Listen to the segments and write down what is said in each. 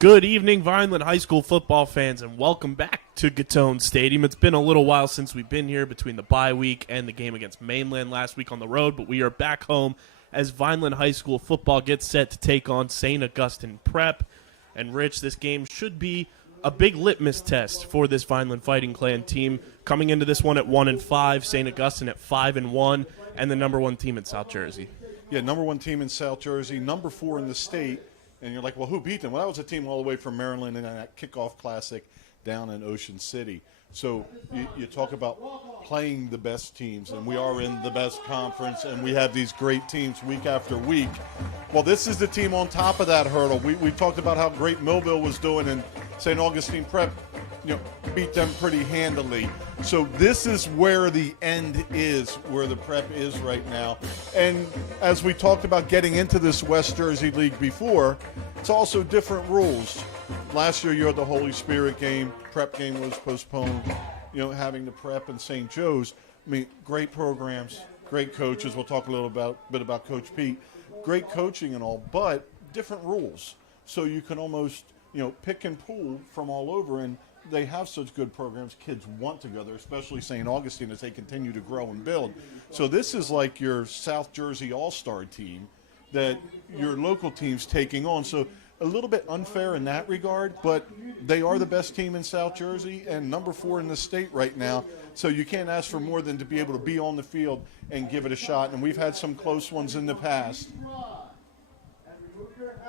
Good evening, Vineland High School football fans, and welcome back to Gittone Stadium. It's been a little while since we've been here between the bye week and the game against Mainland last week on the road, but we are back home as Vineland High School football gets set to take on St. Augustine Prep. And Rich, this game should be a big litmus test for this Vineland Fighting Clan team, coming into this one at 1-5, St. Augustine at 5-1, and the number one team in South Jersey. Yeah, number one team in South Jersey, number 4 in the state. And you're like, well, who beat them? Well, that was a team all the way from Maryland in that kickoff classic down in Ocean City. So you talk about playing the best teams, and we are in the best conference, and we have these great teams week after week. Well, this is the team on top of that hurdle. We talked about how great Millville was doing, and St. Augustine Prep beat them pretty handily. So this is where the end is, where the Prep is right now. And as we talked about getting into this West Jersey League before, it's also different rules. Last year you had the Holy Spirit game, Prep game was postponed, having the Prep and St. Joe's. I mean, great programs, great coaches. We'll talk a little bit about Coach Pete. Great coaching and all, but different rules. So you can almost, pick and pull from all over, and they have such good programs. Kids want to go there, especially St. Augustine, as they continue to grow and build. So this is like your South Jersey All-Star team that your local team's taking on. So a little bit unfair in that regard, but they are the best team in South Jersey and number 4 in the state right now. So you can't ask for more than to be able to be on the field and give it a shot. And we've had some close ones in the past.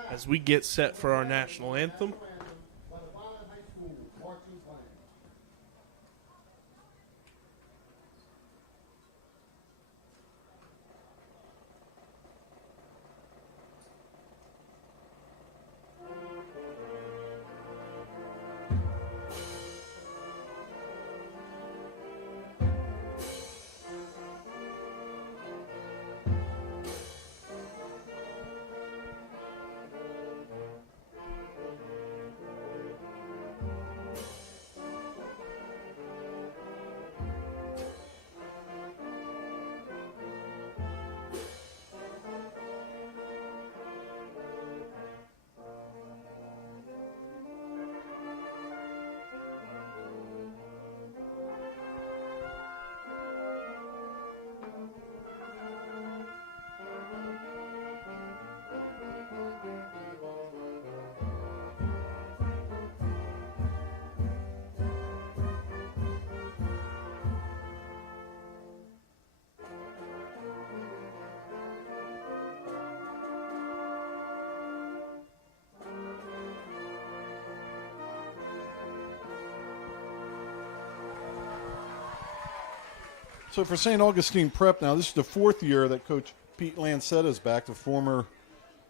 As we get set for our national anthem, So for St. Augustine Prep now, this is the 4th year that Coach Pete Lancetta is back, the former,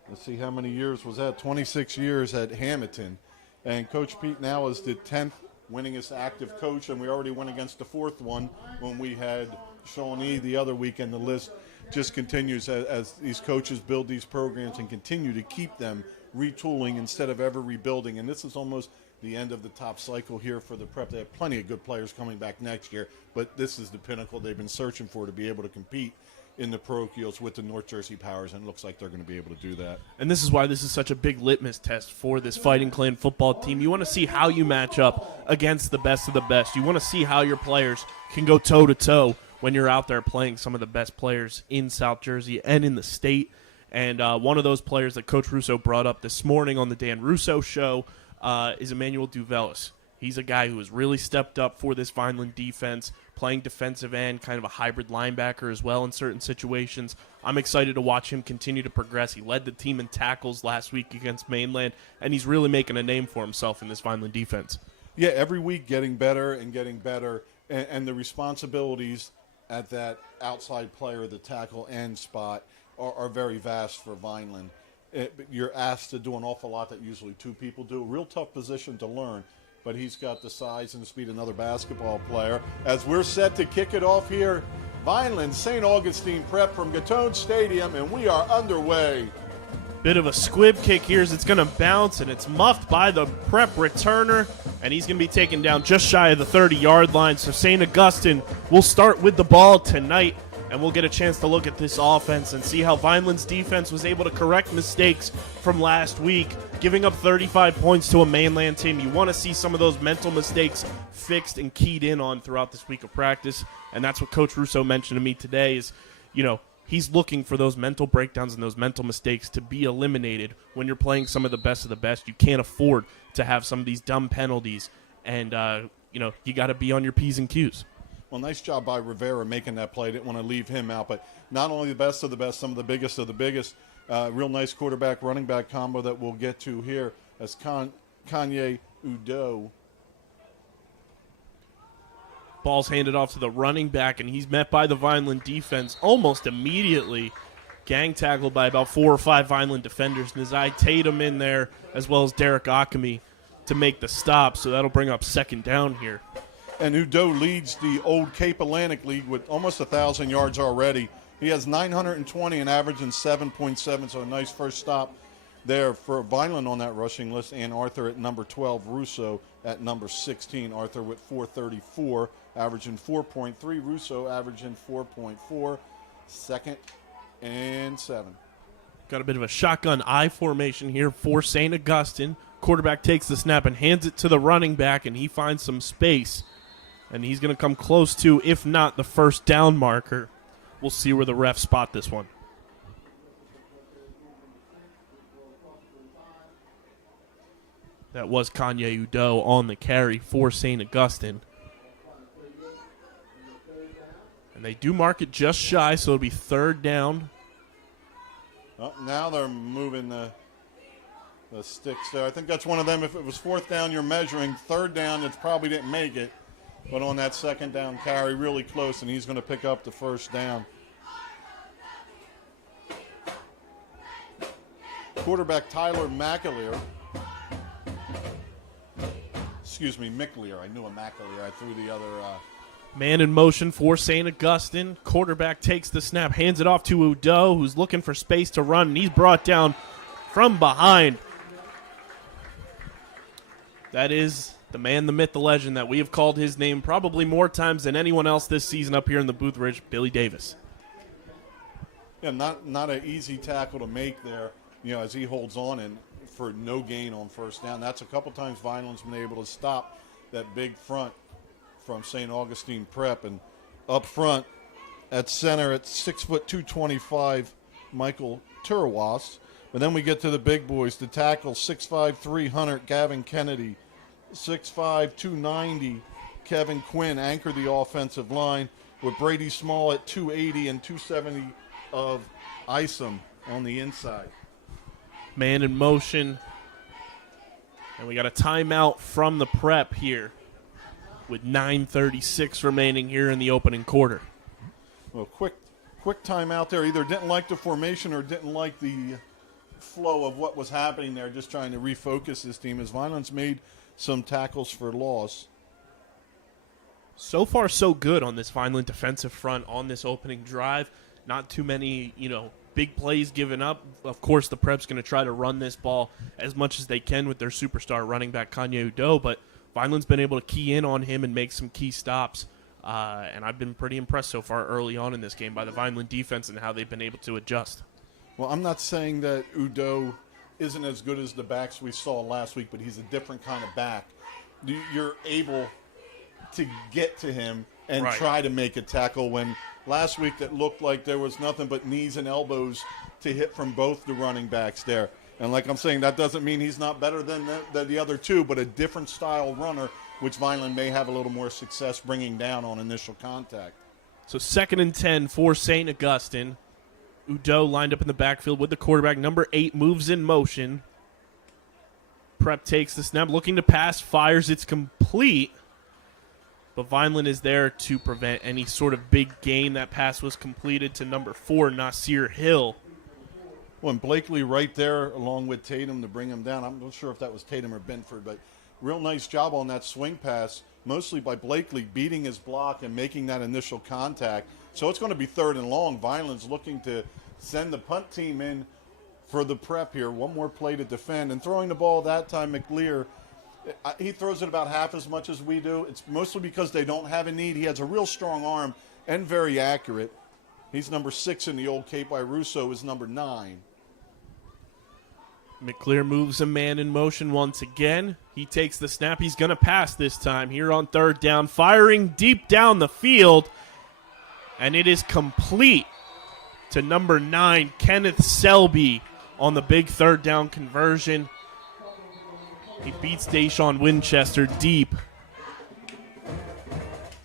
let's see how many years was that, 26 years at Hamilton. And Coach Pete now is the 10th winningest active coach, and we already went against the 4th one when we had Shawnee the other week, and the list just continues as these coaches build these programs and continue to keep them retooling instead of ever rebuilding. And this is almost the end of the top cycle here for the Prep. They have plenty of good players coming back next year, but this is the pinnacle they've been searching for, to be able to compete in the parochials with the North Jersey Powers, and it looks like they're going to be able to do that. and this is why this is such a big litmus test for this Fighting Clan football team. You want to see how you match up against the best of the best. You want to see how your players can go toe-to-toe when you're out there playing some of the best players in South Jersey and in the state. And one of those players that Coach Russo brought up this morning on the Dan Russo show is Emmanuel Duvelis. He's a guy who has really stepped up for this Vineland defense, playing defensive end, kind of a hybrid linebacker as well in certain situations. I'm excited to watch him continue to progress. He led the team in tackles last week against Mainland, and he's really making a name for himself in this Vineland defense. Yeah, every week getting better and getting better, and the responsibilities at that outside player, the tackle end spot, are very vast for Vineland. You're asked to do an awful lot that usually 2 people do. A real tough position to learn, but he's got the size and the speed of another basketball player. As we're set to kick it off here, Vineland St. Augustine Prep from Gittone Stadium, and we are underway. Bit of a squib kick here as it's going to bounce, and it's muffed by the Prep returner, and he's going to be taken down just shy of the 30-yard line. So St. Augustine will start with the ball tonight. and we'll get a chance to look at this offense and see how Vineland's defense was able to correct mistakes from last week, giving up 35 points to a mainland team. You want to see some of those mental mistakes fixed and keyed in on throughout this week of practice, and that's what Coach Russo mentioned to me today is, he's looking for those mental breakdowns and those mental mistakes to be eliminated when you're playing some of the best. You can't afford to have some of these dumb penalties, and, you got to be on your P's and Q's. Well, nice job by Rivera making that play. Didn't want to leave him out, but not only the best of the best, some of the biggest of the biggest. Real nice quarterback-running back combo that we'll get to here as Kanye Udo. Ball's handed off to the running back, and he's met by the Vineland defense almost immediately. Gang tackled by about 4 or 5 Vineland defenders. Nizai Tatum in there, as well as Derek Akami to make the stop, so that'll bring up second down here. And Udo leads the old Cape Atlantic League with almost 1,000 yards already. He has 920 and averaging 7.7, so a nice first stop there for Vineland on that rushing list. And Arthur at number 12, Russo at number 16. Arthur with 434, averaging 4.3. Russo averaging 4.4. Second and 7. Got a bit of a shotgun I formation here for St. Augustine. Quarterback takes the snap and hands it to the running back, and he finds some space. And he's going to come close to, if not the first down marker. We'll see where the refs spot this one. That was Kanye Udo on the carry for St. Augustine. And they do mark it just shy, so it'll be third down. Oh, now they're moving the sticks there. I think that's one of them. If it was fourth down you're measuring, third down it probably didn't make it. But on that second down carry, really close, and he's going to pick up the first down. Quarterback Tyler McAleer. McAleer. I knew a McAleer. I threw the other. Man in motion for St. Augustine. Quarterback takes the snap, hands it off to Udo, who's looking for space to run, and he's brought down from behind. That is the man, the myth, the legend that we have called his name probably more times than anyone else this season up here in the Booth Ridge, Billy Davis. Yeah, not an easy tackle to make there, as he holds on and for no gain on first down. That's a couple times Vineland's been able to stop that big front from St. Augustine Prep. And up front at center at 6'2", 225, Michael Turawas. But then we get to the big boys. The tackle, 6'5", 300, Gavin Kennedy. 6'5", 290, Kevin Quinn anchor the offensive line with Brady Small at 280 and 270 of Isom on the inside. Man in motion. And we got a timeout from the Prep here with 9:36 remaining here in the opening quarter. Well, quick timeout there. Either didn't like the formation or didn't like the flow of what was happening there, just trying to refocus this team as Vineland's made some tackles for loss. So far, so good on this Vineland defensive front on this opening drive. Not too many, big plays given up. Of course, the Prep's going to try to run this ball as much as they can with their superstar running back Kanye Udo, but Vineland's been able to key in on him and make some key stops. And I've been pretty impressed so far early on in this game by the Vineland defense and how they've been able to adjust. Well, I'm not saying that Udo isn't as good as the backs we saw last week, but he's a different kind of back. You're able to get to him and try to make a tackle when last week that looked like there was nothing but knees and elbows to hit from both the running backs there. And like I'm saying, that doesn't mean he's not better than the other two, but a different style runner, which Vineland may have a little more success bringing down on initial contact. So 2nd and 10 for St. Augustine. Udo lined up in the backfield with the quarterback. Number 8 moves in motion. Prep takes the snap, looking to pass, fires. It's complete. But Vineland is there to prevent any sort of big gain. That pass was completed to number 4, Nasir Hill. Well, and Blakely right there along with Tatum to bring him down. I'm not sure if that was Tatum or Benford, but real nice job on that swing pass, mostly by Blakely beating his block and making that initial contact. So it's going to be 3rd and long. Vineland's looking to send the punt team in for the Prep here. One more play to defend. And throwing the ball that time, McLear, he throws it about half as much as we do. It's mostly because they don't have a need. He has a real strong arm and very accurate. He's number 6 in the Old Cape. Russo is number 9. McClear moves a man in motion once again. He takes the snap. He's going to pass this time here on third down, firing deep down the field. And it is complete to number 9, Kenneth Selby, on the big third down conversion. He beats Deshaun Winchester deep.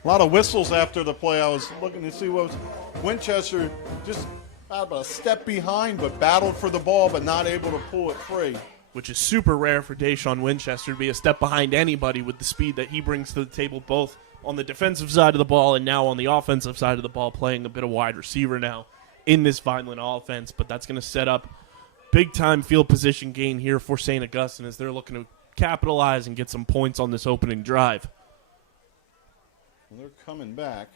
A lot of whistles after the play. I was looking to see what was Winchester just about a step behind, but battled for the ball, but not able to pull it free. Which is super rare for Deshaun Winchester to be a step behind anybody with the speed that he brings to the table, both on the defensive side of the ball and now on the offensive side of the ball, playing a bit of wide receiver now in this Vineland offense. But that's going to set up big-time field position gain here for St. Augustine as they're looking to capitalize and get some points on this opening drive. Well, they're coming back,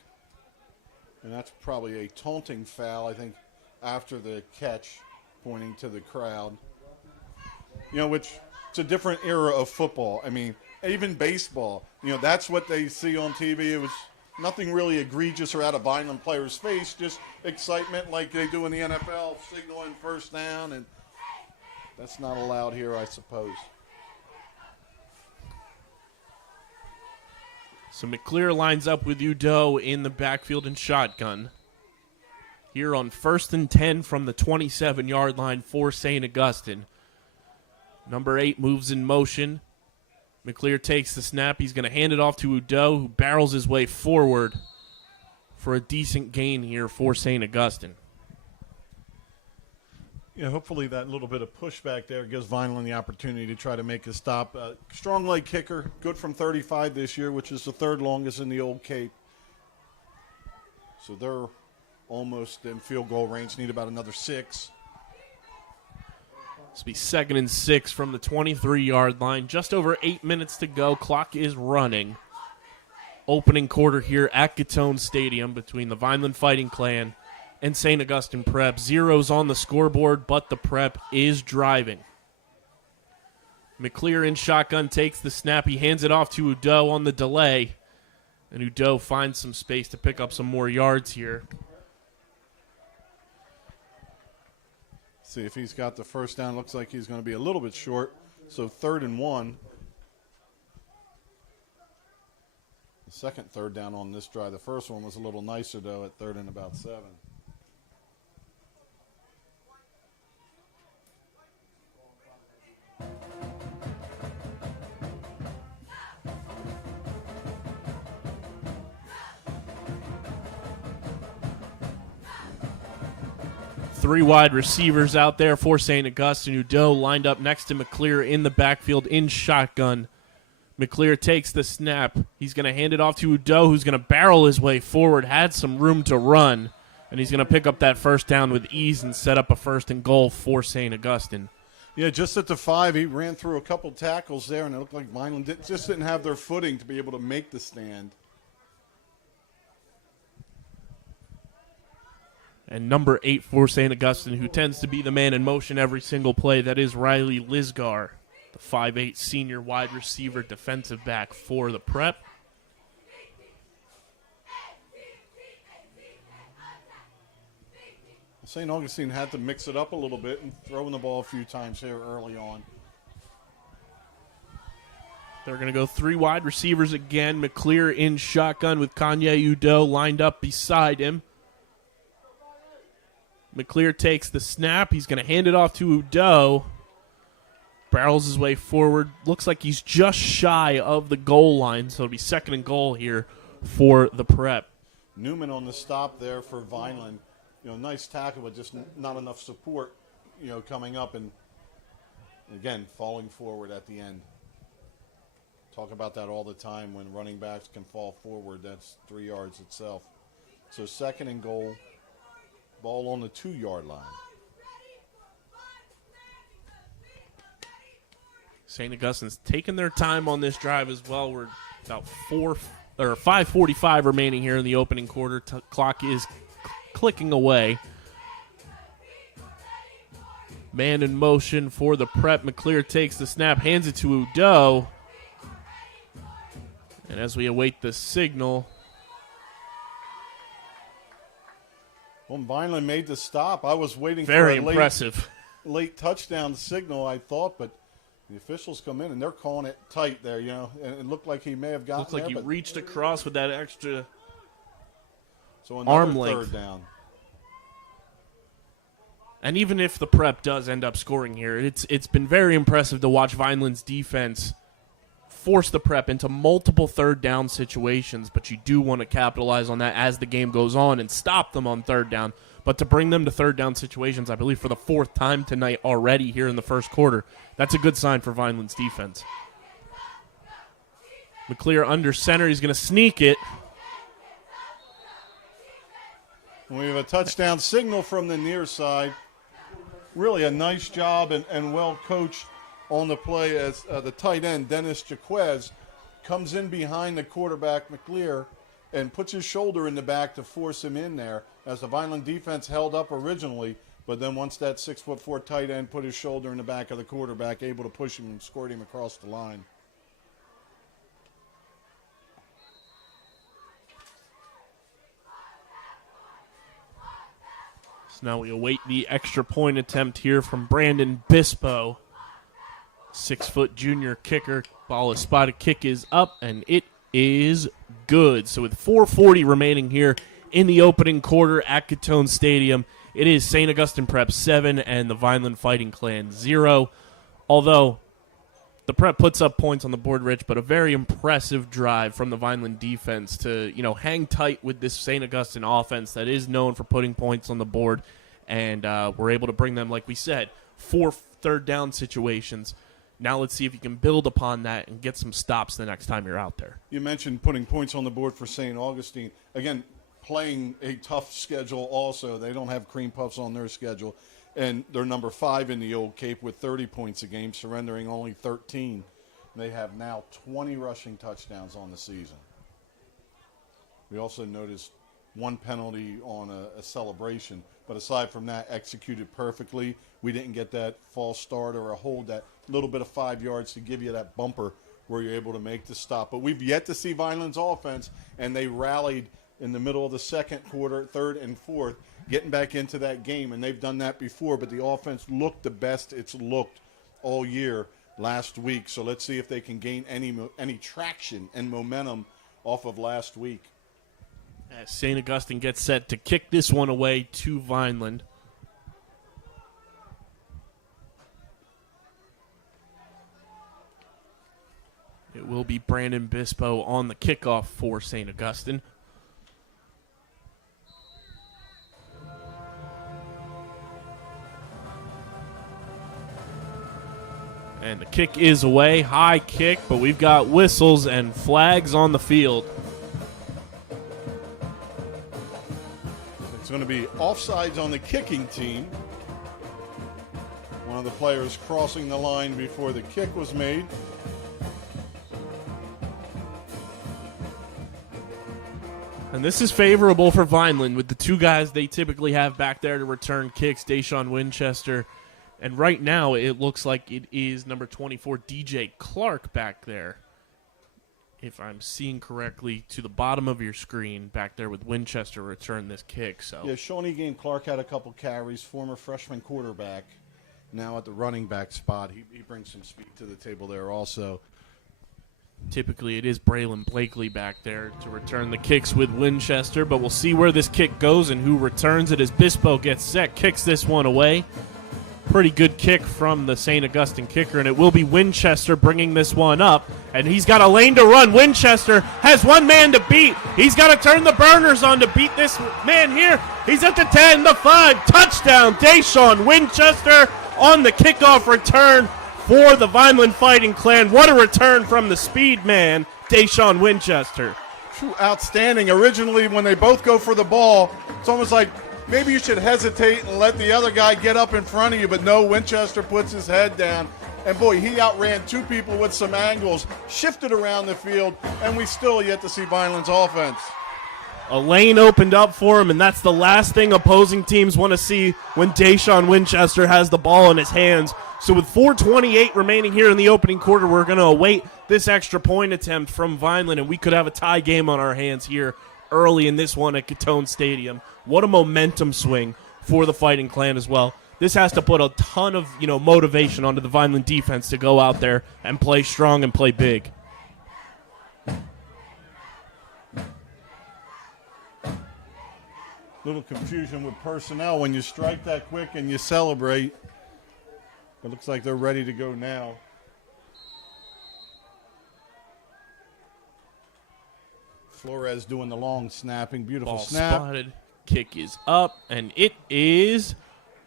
and that's probably a taunting foul, I think, after the catch, pointing to the crowd. You know, which it's a different era of football. I mean, even baseball, you know, that's what they see on TV. It was nothing really egregious or out of Vineland players' face, just excitement like they do in the NFL, signaling first down, and that's not allowed here, I suppose. So McClear lines up with Udo in the backfield and shotgun. Here on 1st and 10 from the 27-yard line for St. Augustine. Number 8 moves in motion. McClear takes the snap. He's going to hand it off to Udo, who barrels his way forward for a decent gain here for St. Augustine. Yeah, hopefully that little bit of pushback there gives Vineland the opportunity to try to make a stop. Strong leg kicker, good from 35 this year, which is the 3rd longest in the Old Cape. So they're almost in field goal range, need about another 6. This will be 2nd and 6 from the 23-yard line. Just over 8 minutes to go. Clock is running. Opening quarter here at Gittone Stadium between the Vineland Fighting Clan and St. Augustine Prep. Zeros on the scoreboard, but the Prep is driving. McClear in shotgun takes the snap. He hands it off to Udo on the delay. And Udo finds some space to pick up some more yards here. See if he's got the first down. Looks like he's going to be a little bit short. So 3rd and 1. The second third down on this drive. The first one was a little nicer, though, at 3rd and about 7. Three wide receivers out there for St. Augustine. Udo lined up next to McClear in the backfield in shotgun. McClear takes the snap. He's going to hand it off to Udo, who's going to barrel his way forward, had some room to run, and he's going to pick up that first down with ease and set up a 1st and goal for St. Augustine. Yeah, just at the 5, he ran through a couple tackles there, and it looked like Vineland just didn't have their footing to be able to make the stand. And number 8 for St. Augustine, who tends to be the man in motion every single play, that is Riley Lisgar, the 5'8 senior wide receiver defensive back for the Prep. St. Augustine had to mix it up a little bit and throwing the ball a few times here early on. They're going to go 3 wide receivers again. McClear in shotgun with Kanye Udo lined up beside him. McClear takes the snap. He's going to hand it off to Udo. Barrels his way forward. Looks like he's just shy of the goal line, so it'll be 2nd and goal here for the Prep. Newman on the stop there for Vineland. You know, nice tackle, but just not enough support, you know, coming up and, again, falling forward at the end. Talk about that all the time when running backs can fall forward. That's 3 yards itself. So 2nd and goal. Ball on the 2-yard line. St. Augustine's taking their time on this drive as well. We're about 5:45 remaining here in the opening quarter. Clock is clicking away. Man in motion for the Prep. McClear takes the snap, hands it to Udo. And as we await the signal, Well, Vineland made the stop. I was waiting Very for a impressive. late touchdown signal, I thought, but the officials come in and they're calling it tight there, and it looked like he may have gotten Looks like there, he reached across with that extra so another arm length. third down. And even if the Prep does end up scoring here, it's been very impressive to watch Vineland's defense force the Prep into multiple third down situations, but you do want to capitalize on that as the game goes on and stop them on third down. But to bring them to third down situations, I believe for the 4th time tonight already here in the first quarter, that's a good sign for Vineland's defense. McClear under center. He's going to sneak it. We have a touchdown signal from the near side. Really a nice job and well coached on the play as the tight end, Dennis Jaquez, comes in behind the quarterback, McClear, and puts his shoulder in the back to force him in there as the Vineland defense held up originally, but then once that 6'4" tight end put his shoulder in the back of the quarterback, able to push him and squirt him across the line. So now we await the extra point attempt here from Brandon Bispo. 6-foot junior kicker. Ball is spotted. Kick is up, and it is good. So with 4:40 remaining here in the opening quarter at Gittone Stadium, it is St. Augustine Prep 7 and the Vineland Fighting Clan 0. Although the Prep puts up points on the board, Rich, but a very impressive drive from the Vineland defense to, hang tight with this St. Augustine offense that is known for putting points on the board. And we're able to bring them, like we said, 4 third down situations. Now let's see if you can build upon that and get some stops the next time you're out there. You mentioned putting points on the board for St. Augustine. Again, playing a tough schedule also. They don't have cream puffs on their schedule. And they're number 5 in the Old Cape with 30 points a game, surrendering only 13. They have now 20 rushing touchdowns on the season. We also noticed 1 penalty on a celebration. But aside from that, executed perfectly. We didn't get that false start or a hold, that little bit of 5 yards to give you that bumper where you're able to make the stop. But we've yet to see Vineland's offense, and they rallied in the middle of the second quarter, third and fourth, getting back into that game. And they've done that before, but the offense looked the best it's looked all year last week. So let's see if they can gain any traction and momentum off of last week. As St. Augustine gets set to kick this one away to Vineland. It will be Brandon Bispo on the kickoff for St. Augustine. And the kick is away. High kick, but we've got whistles and flags on the field. It's going to be offsides on the kicking team. One of the players crossing the line before the kick was made. And this is favorable for Vineland with the 2 guys they typically have back there to return kicks, Deshaun Winchester. And right now it looks like it is number 24, DJ Clark back there. If I'm seeing correctly, to the bottom of your screen back there with Winchester return this kick. So yeah, Shawnee Game Clark had a couple carries, former freshman quarterback, now at the running back spot. He brings some speed to the table there also. Typically it is Braylon Blakely back there to return the kicks with Winchester, but we'll see where this kick goes and who returns it as Bispo gets set, kicks this one away. Pretty good kick from the St. Augustine kicker, and it will be Winchester bringing this one up, and he's got a lane to run. Winchester has 1 man to beat. He's got to turn the burners on to beat this man here. He's at the 10, the 5, touchdown, Deshaun Winchester on the kickoff return for the Vineland Fighting Clan. What a return from the speed man, Deshaun Winchester. Outstanding. Originally, when they both go for the ball, it's almost like maybe you should hesitate and let the other guy get up in front of you, but no, Winchester puts his head down. And, boy, he outran 2 people with some angles, shifted around the field, and we still yet to see Vineland's offense. A lane opened up for him, and that's the last thing opposing teams want to see when Deshaun Winchester has the ball in his hands. So with 4:28 remaining here in the opening quarter, we're going to await this extra point attempt from Vineland, and we could have a tie game on our hands here early in this one at Gittone Stadium. What a momentum swing for the Fighting Clan as well. This has to put a ton of motivation onto the Vineland defense to go out there and play strong and play big. Little confusion with personnel when you strike that quick and you celebrate. It looks like they're ready to go now. Flores doing the long snapping. Beautiful Ball snap. spotted. Kick is up, and it is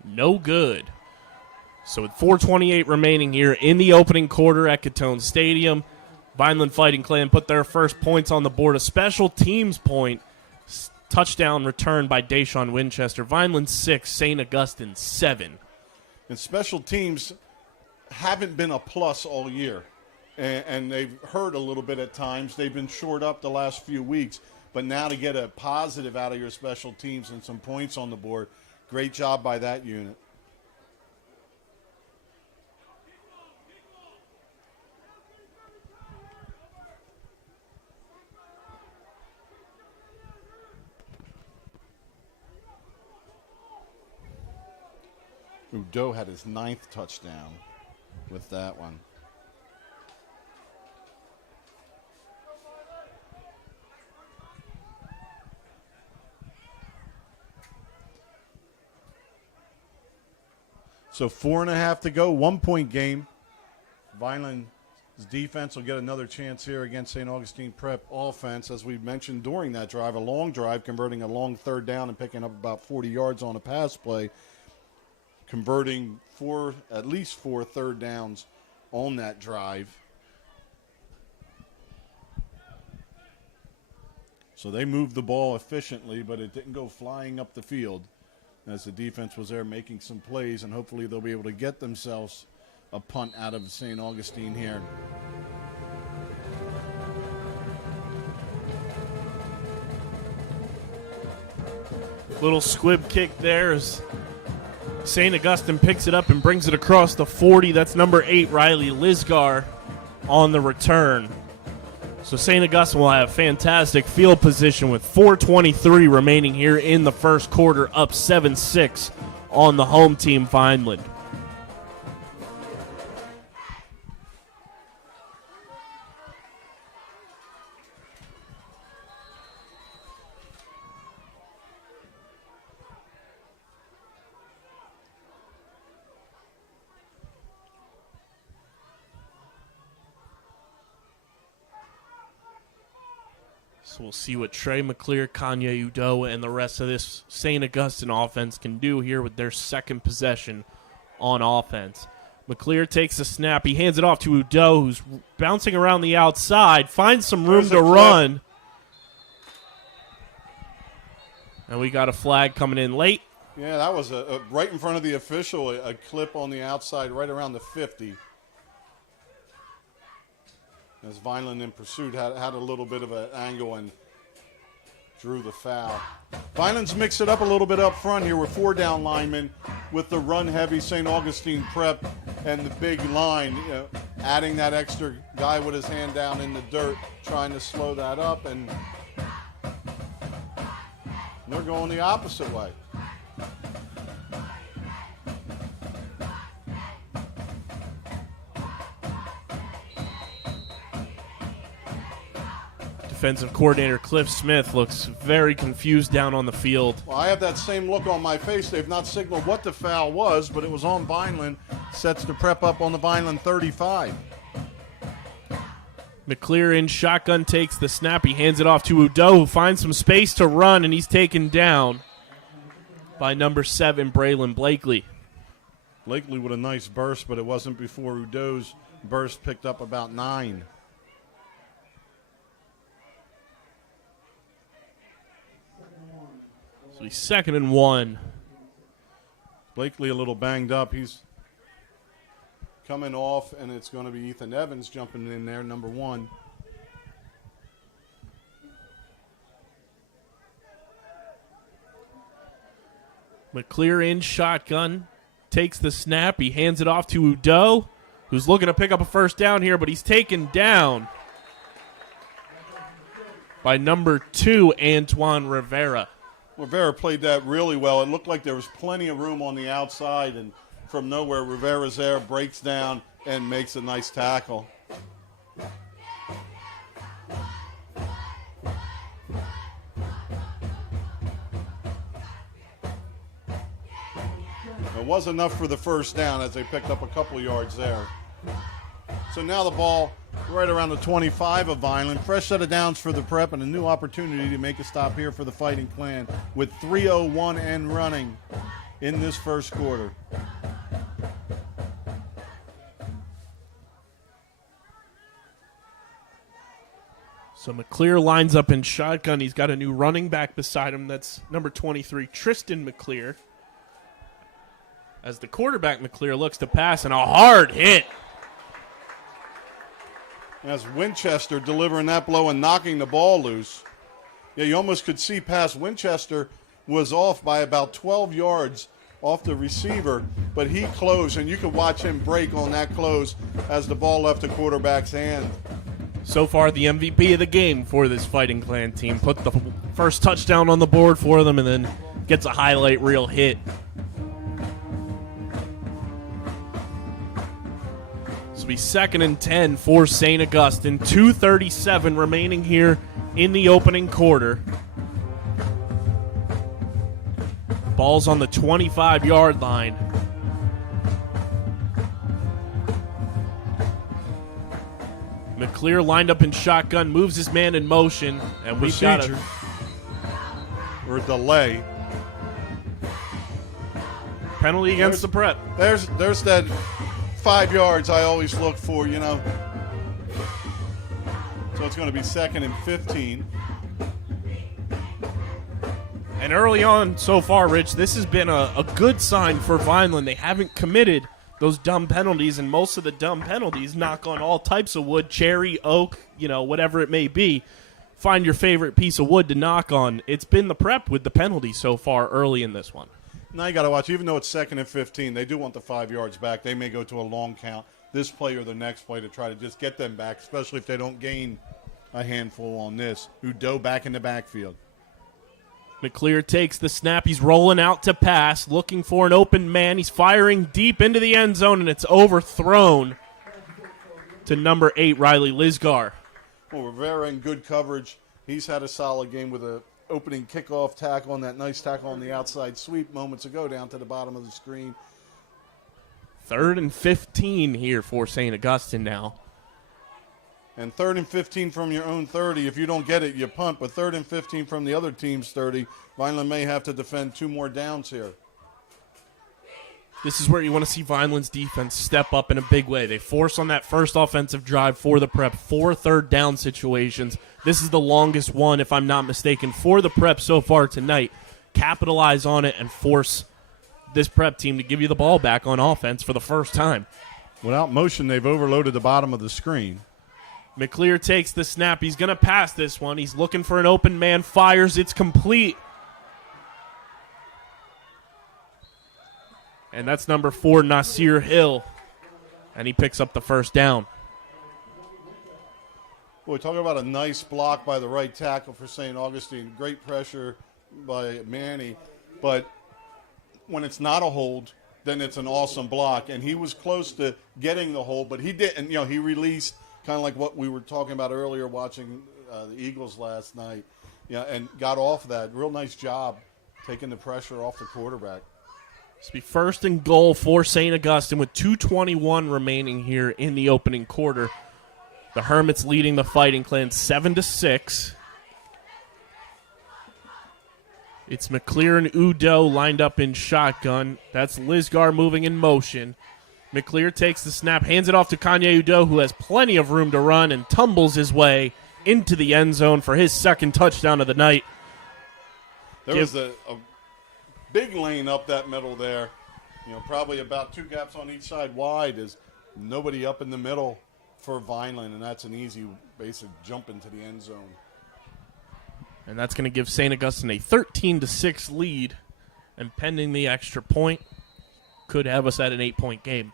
no good. So with 4:28 remaining here in the opening quarter at Gittone Stadium, Vineland Fighting Clan put their first points on the board. A special teams point. Touchdown return by Deshaun Winchester. Vineland 6, St. Augustine 7. And special teams haven't been a plus all year. And they've hurt a little bit at times. They've been short up the last few weeks. But now to get a positive out of your special teams and some points on the board, great job by that unit. Udo had his 9th touchdown with that one. So 4.5 to go, 1-point game. Vineland's defense will get another chance here against St. Augustine Prep offense. As we mentioned during that drive, a long drive, converting a long 3rd down and picking up about 40 yards on a pass play, converting at least 4 third downs on that drive. So they moved the ball efficiently, but it didn't go flying up the field as the defense was there making some plays, and hopefully they'll be able to get themselves a punt out of St. Augustine here. Little squib kick there as St. Augustine picks it up and brings it across the 40. That's number 8, Riley Lisgar, on the return. So St. Augustine will have fantastic field position with 4:23 remaining here in the first quarter, up 7-6 on the home team, Vineland. So we'll see what Trey McClear, Kanye Udo, and the rest of this St. Augustine offense can do here with their second possession on offense. McClear takes the snap. He hands it off to Udo, who's bouncing around the outside, finds some room to run. And we got a flag coming in late. Yeah, that was right in front of the official, a clip on the outside right around the 50. As Vineland in pursuit had a little bit of an angle and drew the foul. Vineland's mixed it up a little bit up front here with 4 down linemen with the run-heavy St. Augustine Prep and the big line, adding that extra guy with his hand down in the dirt, trying to slow that up, and they're going the opposite way. Defensive coordinator Cliff Smith looks very confused down on the field. Well, I have that same look on my face. They've not signaled what the foul was, but it was on Vineland. Sets the Prep up on the Vineland 35. McClear in shotgun takes the snap. He hands it off to Udo, who finds some space to run, and he's taken down by number 7, Braylon Blakely. Blakely with a nice burst, but it wasn't before Udo's burst picked up about 9. So he's 2nd and 1. Blakely a little banged up. He's coming off, and it's going to be Ethan Evans jumping in there, number 1. McClear in shotgun, takes the snap. He hands it off to Udo, who's looking to pick up a first down here, but he's taken down by number 2, Antoine Rivera. Rivera played that really well. It looked like there was plenty of room on the outside, and from nowhere, Rivera's there, breaks down, and makes a nice tackle. It was enough for the first down as they picked up a couple yards there. So now the ball right around the 25 of Vineland. Fresh set of downs for the Prep and a new opportunity to make a stop here for the Fighting Clan with 3:01 and running in this first quarter. So McClear lines up in shotgun. He's got a new running back beside him. That's number 23, Tristan McClear. As the quarterback, McClear, looks to pass, and a hard hit. As Winchester delivering that blow and knocking the ball loose. Yeah, you almost could see past Winchester was off by about 12 yards off the receiver, but he closed, and you could watch him break on that close as the ball left the quarterback's hand. So far, the MVP of the game for this Fighting Clan team. Put the first touchdown on the board for them and then gets a highlight reel hit. This will be 2nd and 10 for St. Augustine. 2:37 remaining here in the opening quarter. Ball's on the 25-yard line. McClear lined up in shotgun, moves his man in motion, and we've got a or a delay. Penalty against the Prep. There's that 5 yards I always look for, you know. So it's going to be 2nd and 15. And early on so far, Rich, this has been a good sign for Vineland. They haven't committed those dumb penalties, and most of the dumb penalties knock on all types of wood, cherry, oak, whatever it may be. Find your favorite piece of wood to knock on. It's been the Prep with the penalty so far early in this one. Now you got to watch, even though it's 2nd and 15, they do want the 5 yards back. They may go to a long count this play or the next play to try to just get them back, especially if they don't gain a handful on this. Udo back in the backfield. McClear takes the snap. He's rolling out to pass, looking for an open man. He's firing deep into the end zone, and it's overthrown to number 8, Riley Lisgar. Well, Rivera in good coverage. He's had a solid game with a opening kickoff tackle and that nice tackle on the outside sweep moments ago down to the bottom of the screen. 3rd and 15 here for St. Augustine now. And 3rd and 15 from your own 30. If you don't get it, you punt. But 3rd and 15 from the other team's 30. Vineland may have to defend 2 more downs here. This is where you want to see Vineland's defense step up in a big way. They force on that first offensive drive for the Prep 4 third down situations. This is the longest one, if I'm not mistaken, for the Prep so far tonight. Capitalize on it and force this Prep team to give you the ball back on offense for the first time. Without motion, they've overloaded the bottom of the screen. McClear takes the snap. He's going to pass this one. He's looking for an open man. Fires. It's complete. And that's number 4, Nasir Hill. And he picks up the first down. Boy, talking about a nice block by the right tackle for St. Augustine. Great pressure by Manny. But when it's not a hold, then it's an awesome block. And he was close to getting the hold, but he didn't. He released, kind of like what we were talking about earlier watching the Eagles last night, and got off that. Real nice job taking the pressure off the quarterback. This will be 1st and goal for St. Augustine with 2:21 remaining here in the opening quarter. The Hermits leading the Fighting Clan 7-6. It's McClear and Udo lined up in shotgun. That's Lisgar moving in motion. McClear takes the snap, hands it off to Kanye Udo, who has plenty of room to run, and tumbles his way into the end zone for his 2nd touchdown of the night. There was a big lane up that middle there. Probably about 2 gaps on each side wide. Is nobody up in the middle for Vineland, and that's an easy basic jump into the end zone. And that's going to give St. Augustine a 13-6 lead, and pending the extra point, could have us at an 8-point game.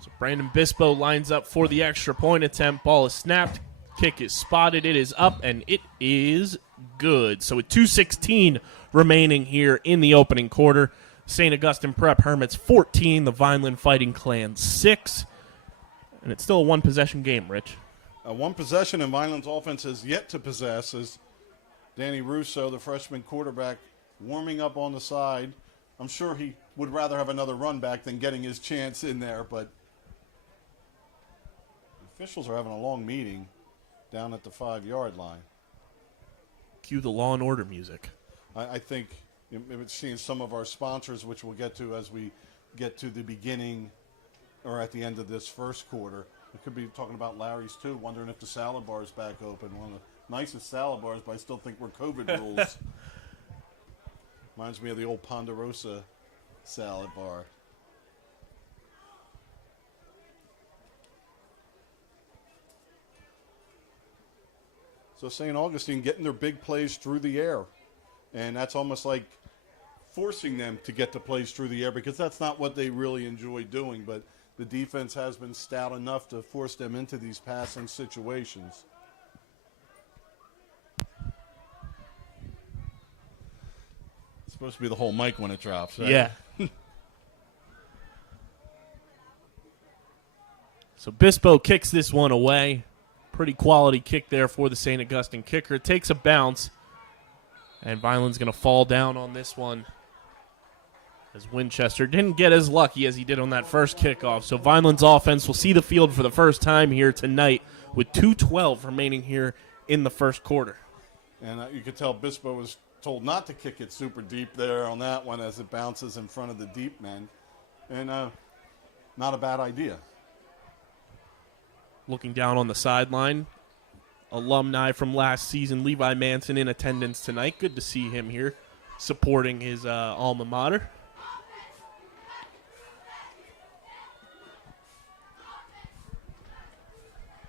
So Brandon Bispo lines up for the extra point attempt. Ball is snapped. Kick is spotted. It is up, and it is good. So with 2:16 remaining here in the opening quarter, St. Augustine Prep Hermits 14, the Vineland Fighting Clan 6. And it's still a one-possession game, Rich. One possession, and Vineland's offense has yet to possess is Danny Russo, the freshman quarterback, warming up on the side. I'm sure he would rather have another run back than getting his chance in there, but the officials are having a long meeting down at the 5-yard line. Cue the Law and Order music. I think seeing some of our sponsors, which we'll get to as we get to the beginning or at the end of this first quarter. We could be talking about Larry's too, wondering if the salad bar is back open. One of the nicest salad bars, but I still think we're COVID rules. Reminds me of the old Ponderosa salad bar. So St. Augustine getting their big plays through the air. And that's almost like forcing them to get the plays through the air because that's not what they really enjoy doing. But the defense has been stout enough to force them into these passing situations. It's supposed to be the whole mic when it drops, right? Yeah. So Bispo kicks this one away. Pretty quality kick there for the St. Augustine kicker. It takes a bounce, and Vineland's going to fall down on this one as Winchester didn't get as lucky as he did on that first kickoff. So Vineland's offense will see the field for the first time here tonight with 2:12 remaining here in the first quarter. And you could tell Bispo was told not to kick it super deep there on that one as it bounces in front of the deep men. And not a bad idea. Looking down on the sideline, alumni from last season, Levi Manson, in attendance tonight. Good to see him here supporting his alma mater.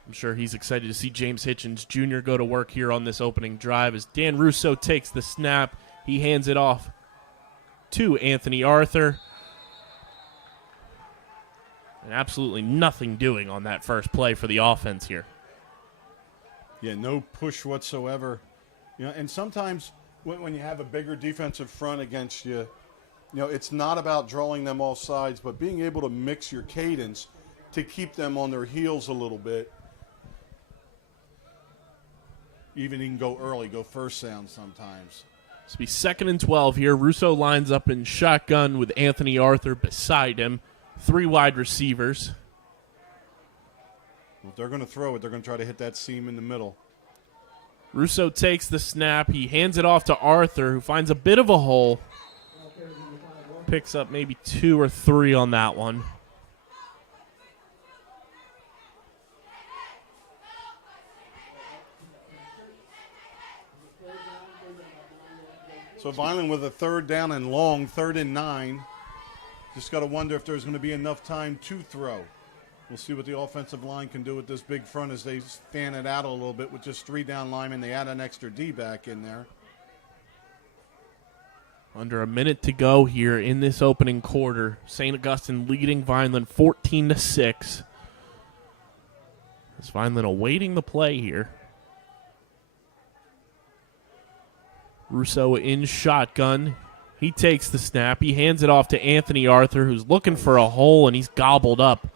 I'm sure he's excited to see James Hitchens Jr. go to work here on this opening drive as Dan Russo takes the snap. He hands it off to Anthony Arthur. And absolutely nothing doing on that first play for the offense here. Yeah, no push whatsoever. You know, and sometimes when you have a bigger defensive front against you, it's not about drawing them off sides, but being able to mix your cadence to keep them on their heels a little bit. Even you can go early, go first down sometimes. This will be 2nd and 12 here. Russo lines up in shotgun with Anthony Arthur beside him. 3 wide receivers. If they're going to throw it, they're going to try to hit that seam in the middle. Russo takes the snap. He hands it off to Arthur, who finds a bit of a hole. Picks up maybe 2 or 3 on that one. So Vineland with a 3rd down and long, 3rd and 9. Just got to wonder if there's going to be enough time to throw. We'll see what the offensive line can do with this big front as they fan it out a little bit with just 3 down linemen. They add an extra D back in there. Under a minute to go here in this opening quarter. St. Augustine leading Vineland 14-6. Is Vineland awaiting the play here? Russo in shotgun. He takes the snap. He hands it off to Anthony Arthur, who's looking for a hole, and he's gobbled up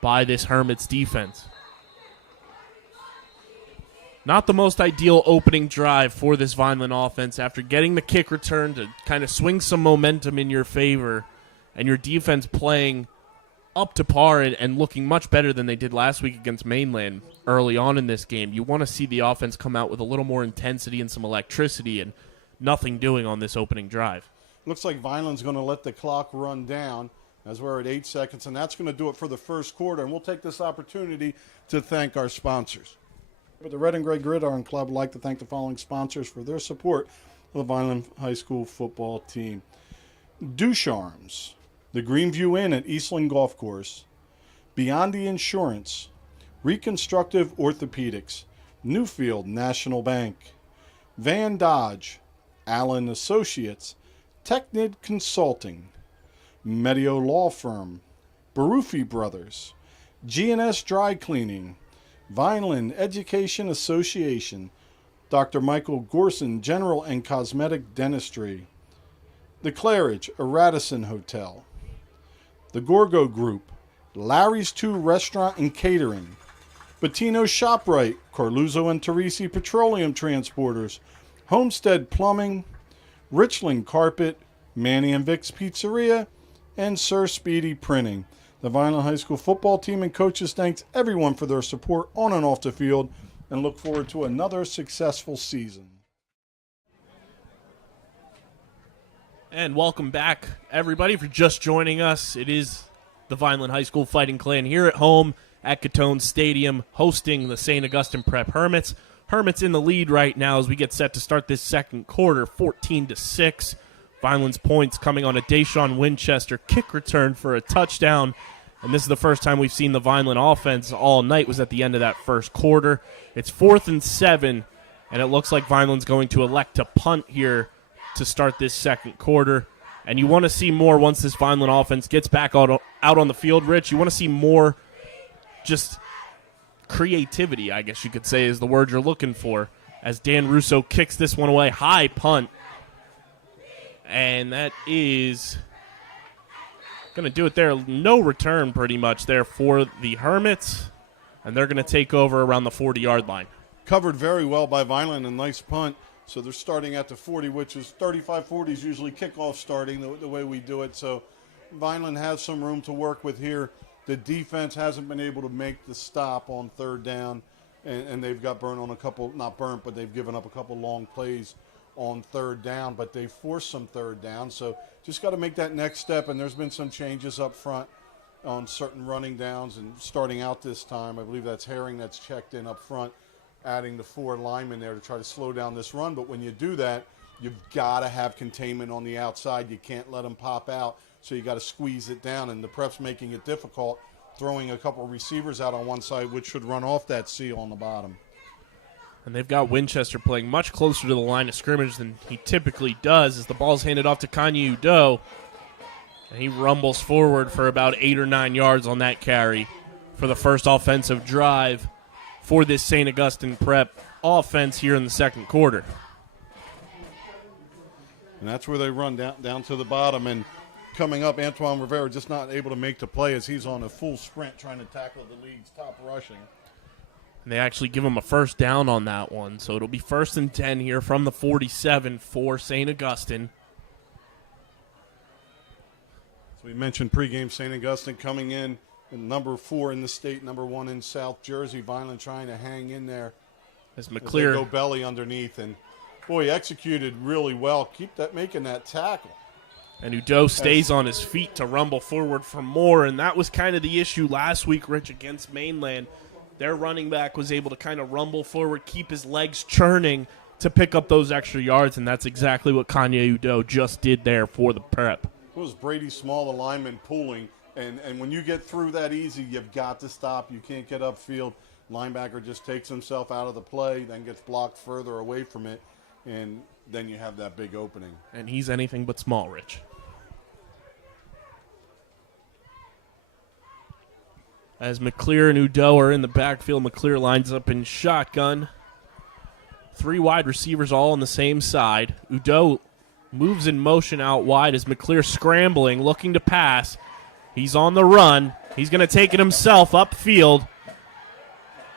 by this Hermits defense. Not the most ideal opening drive for this Vineland offense after getting the kick return to kind of swing some momentum in your favor, and your defense playing up to par and looking much better than they did last week against Mainland early on in this game. You want to see the offense come out with a little more intensity and some electricity, and nothing doing on this opening drive. Looks like Vineland's going to let the clock run down as we're at 8 seconds, and that's going to do it for the first quarter. And we'll take this opportunity to thank our sponsors. But the Red and Gray Gridiron Club would like to thank the following sponsors for their support of the Vineland High School football team. Ducharmes, the Greenview Inn at Eastland Golf Course, Beyond the Insurance, Reconstructive Orthopedics, Newfield National Bank, Van Dodge, Allen Associates, Technid Consulting, Medio Law Firm, Barufi Brothers, G&S Dry Cleaning, Vineland Education Association, Dr. Michael Gorson, General and Cosmetic Dentistry. The Claridge, a Radisson Hotel. The Gorgo Group, Larry's 2 Restaurant and Catering. Bettino's ShopRite, Carluzzo and Teresi Petroleum Transporters, Homestead Plumbing, Richland Carpet, Manny and Vic's Pizzeria, and Sir Speedy Printing. The Vineland High School football team and coaches thanks everyone for their support on and off the field and look forward to another successful season. And welcome back, everybody, for just joining us. It is the Vineland High School Fighting Clan here at home at Gittone Stadium, hosting the St. Augustine Prep Hermits. Hermits in the lead right now as we get set to start this second quarter, 14-6. Vineland's points coming on a Deshaun Winchester kick return for a touchdown. And this is the first time we've seen the Vineland offense all night, was at the end of that first quarter. It's 4th and 7, and it looks like Vineland's going to elect to punt here to start this second quarter. And you want to see more once this Vineland offense gets back out on the field, Rich. You want to see more just creativity, I guess you could say, is the word you're looking for, as Dan Russo kicks this one away. High punt. And that is going to do it there. No return pretty much there for the Hermits. And they're going to take over around the 40-yard line. Covered very well by Vineland, a nice punt. So they're starting at the 40, which is 35-40 is usually kickoff starting the way we do it. So Vineland has some room to work with here. The defense hasn't been able to make the stop on third down, and they've got burnt on a couple, not burnt, but they've given up a couple long plays on third down, but they forced some third down. So just got to make that next step, and there's been some changes up front on certain running downs and starting out this time. I believe that's Herring that's checked in up front, adding the 4 linemen there to try to slow down this run. But when you do that, you've got to have containment on the outside. You can't let them pop out, so you got to squeeze it down. And the prep's making it difficult, throwing a couple of receivers out on one side, which should run off that seal on the bottom. And they've got Winchester playing much closer to the line of scrimmage than he typically does, as the ball's handed off to Kanye Udo. And he rumbles forward for about 8 or 9 yards on that carry for the first offensive drive for this St. Augustine Prep offense here in the second quarter. And that's where they run down to the bottom. And coming up, Antoine Rivera just not able to make the play as he's on a full sprint trying to tackle the league's top rushing. And they actually give him a first down on that one. So it'll be 1st and 10 here from the 47 for St. Augustine. So we mentioned pregame St. Augustine coming in number 4 in the state, number 1 in South Jersey. Vineland trying to hang in there as McClear go belly underneath. And, boy, executed really well. Making that tackle. And Udo stays on his feet to rumble forward for more. And that was kind of the issue last week, Rich, against Mainland. Their running back was able to kind of rumble forward, keep his legs churning to pick up those extra yards, and that's exactly what Kanye Udo just did there for the Prep. It was Brady Small, the lineman, pulling, and when you get through that easy, you've got to stop. You can't get upfield. Linebacker just takes himself out of the play, then gets blocked further away from it, and then you have that big opening. And he's anything but small, Rich. As McClear and Udo are in the backfield, McClear lines up in shotgun. 3 wide receivers all on the same side. Udo moves in motion out wide as McClear scrambling, looking to pass. He's on the run. He's going to take it himself upfield.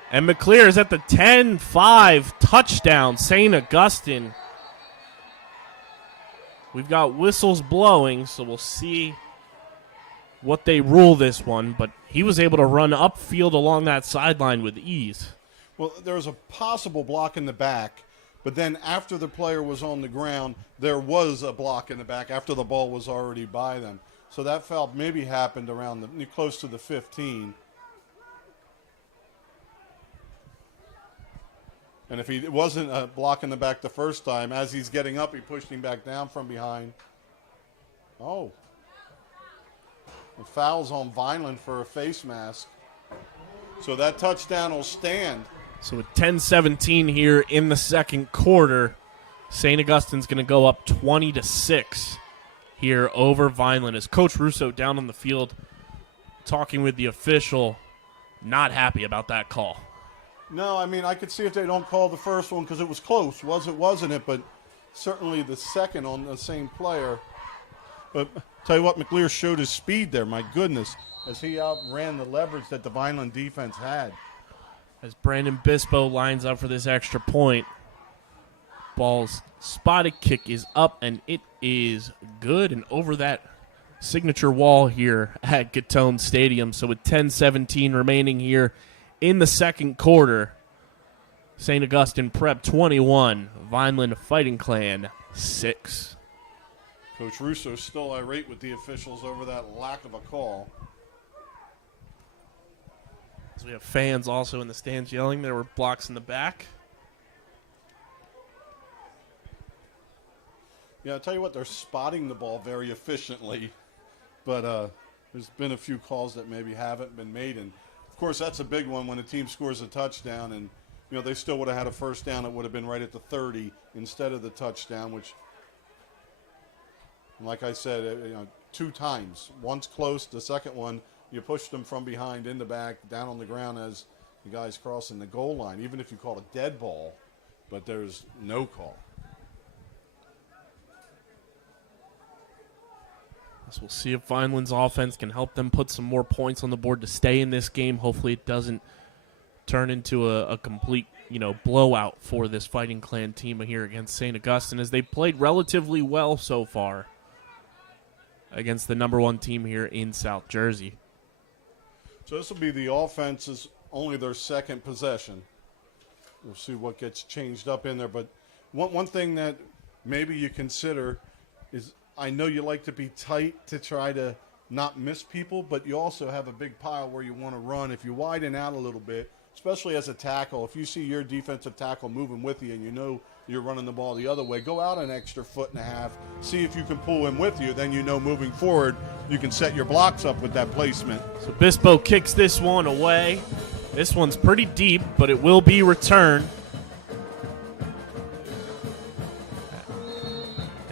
And McClear is at the 10-5 touchdown, St. Augustine. We've got whistles blowing, so we'll see what they rule this one, but he was able to run upfield along that sideline with ease. Well, there was a possible block in the back, but then after the player was on the ground, there was a block in the back after the ball was already by them. So that foul maybe happened around close to the 15. And if it wasn't a block in the back the first time, as he's getting up, he pushed him back down from behind. Oh. The foul's on Vineland for a face mask. So that touchdown will stand. So with 10-17 here in the second quarter, St. Augustine's going to go up 20-6 here over Vineland as Coach Russo down on the field talking with the official, not happy about that call. No, I mean, I could see if they don't call the first one because it was close. Wasn't it? But certainly the second on the same player. But tell you what, McLear showed his speed there, my goodness, as he outran the leverage that the Vineland defense had. As Brandon Bispo lines up for this extra point. Ball's spotted kick is up, and it is good and over that signature wall here at Gittone Stadium. So with 10:17 remaining here in the second quarter, St. Augustine Prep 21, Vineland Fighting Clan 6. Coach Russo still irate with the officials over that lack of a call. As we have fans also in the stands yelling. There were blocks in the back. Yeah, I'll tell you what, they're spotting the ball very efficiently. But there's been a few calls that maybe haven't been made. And, of course, that's a big one when a team scores a touchdown. And, you know, they still would have had a first down. It would have been right at the 30 instead of the touchdown, which, like I said, you know, 2 times. Once close, the second one, you pushed them from behind in the back, down on the ground as the guys crossing the goal line, even if you call a dead ball, but there's no call. So we'll see if Vineland's offense can help them put some more points on the board to stay in this game. Hopefully it doesn't turn into a complete, blowout for this Fighting Clan team here against St. Augustine, as they played relatively well so far against the number 1 team here in South Jersey. So this will be the offense's only their second possession. We'll see what gets changed up in there. But one thing that maybe you consider is, I know you like to be tight to try to not miss people, but you also have a big pile where you want to run. If you widen out a little bit, especially as a tackle, if you see your defensive tackle moving with you and you know you're running the ball the other way, go out an extra 1.5 feet, see if you can pull him with you. Then you know moving forward you can set your blocks up with that placement. So Bispo kicks this one away. This one's pretty deep, but it will be returned.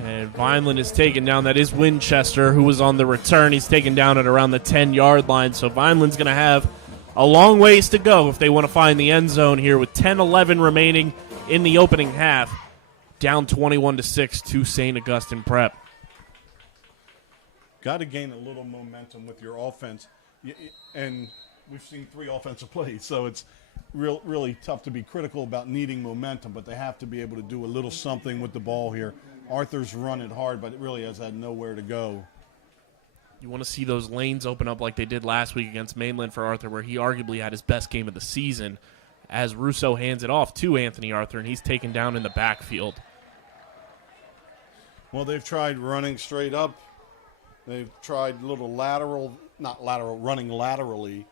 And Vineland is taken down. That is Winchester, who was on the return. He's taken down at around the 10-yard line. So Vineland's going to have a long ways to go if they want to find the end zone here with 10-11 remaining in the opening half. Down 21-6 to St. Augustine Prep. Got to gain a little momentum with your offense. And we've seen 3 offensive plays, so it's really tough to be critical about needing momentum, but they have to be able to do a little something with the ball here. Arthur's run it hard, but it really has had nowhere to go. You want to see those lanes open up like they did last week against Mainland for Arthur, where he arguably had his best game of the season, as Russo hands it off to Anthony Arthur, and he's taken down in the backfield. Well, they've tried running straight up. They've tried running laterally.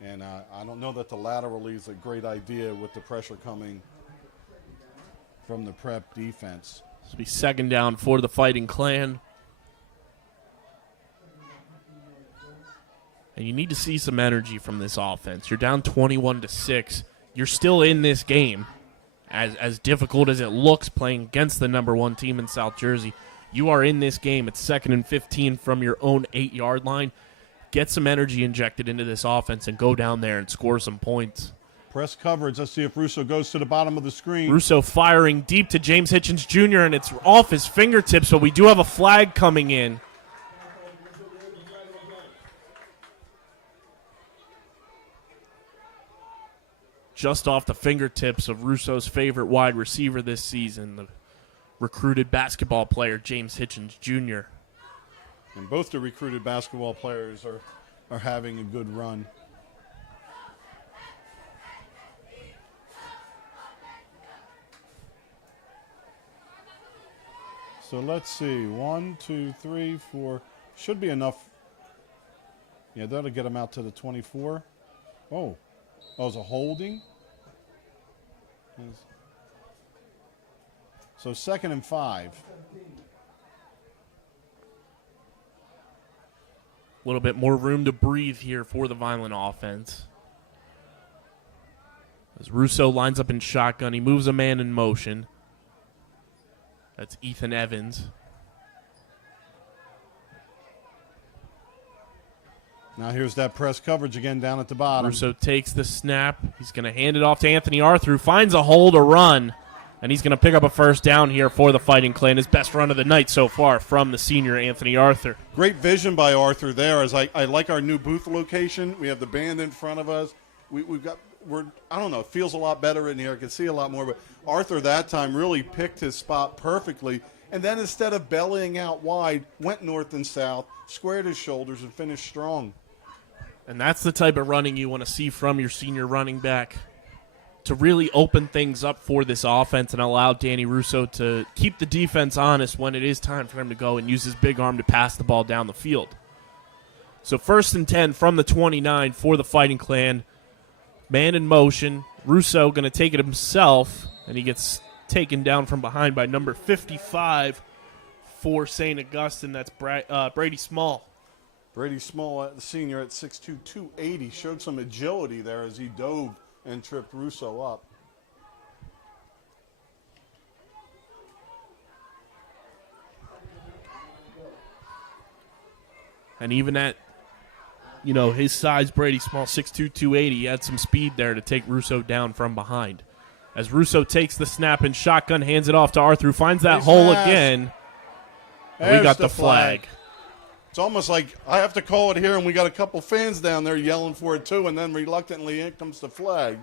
And I don't know that the laterally is a great idea with the pressure coming from the Prep defense. This will be second down for the Fighting Clan. And you need to see some energy from this offense. You're down 21-6. You're still in this game. As difficult as it looks playing against the number 1 team in South Jersey, you are in this game. It's 2nd and 15 from your own 8-yard line. Get some energy injected into this offense and go down there and score some points. Press coverage. Let's see if Russo goes to the bottom of the screen. Russo firing deep to James Hitchens Jr., and it's off his fingertips, but we do have a flag coming in. Just off the fingertips of Russo's favorite wide receiver this season, the recruited basketball player, James Hitchens Jr. And both the recruited basketball players are having a good run. So let's see. 1, 2, 3, 4. Should be enough. Yeah, that'll get them out to the 24. Oh, it's a holding. So 2nd and 5. A little bit more room to breathe here for the Vineland offense. As Russo lines up in shotgun, he moves a man in motion. That's Ethan Evans. Now here's that press coverage again down at the bottom. Russo takes the snap. He's going to hand it off to Anthony Arthur, who finds a hole to run, and he's going to pick up a first down here for the Fighting Clan. His best run of the night so far from the senior Anthony Arthur. Great vision by Arthur there. As I like our new booth location. We have the band in front of us. I don't know, it feels a lot better in here. I can see a lot more. But Arthur that time really picked his spot perfectly. And then instead of bellying out wide, went north and south, squared his shoulders, and finished strong. And that's the type of running you want to see from your senior running back to really open things up for this offense and allow Danny Russo to keep the defense honest when it is time for him to go and use his big arm to pass the ball down the field. So 1st and 10 from the 29 for the Fighting Clan. Man in motion. Russo going to take it himself, and he gets taken down from behind by number 55 for St. Augustine. That's Brady Small. Brady Small, the senior at 6'2", 280, showed some agility there as he dove and tripped Russo up. And even at, his size, Brady Small, 6'2", 280, he had some speed there to take Russo down from behind. As Russo takes the snap and shotgun, hands it off to Arthur, who finds that hole again. We got the flag. It's almost like I have to call it here, and we got a couple fans down there yelling for it too, and then reluctantly in comes the flag.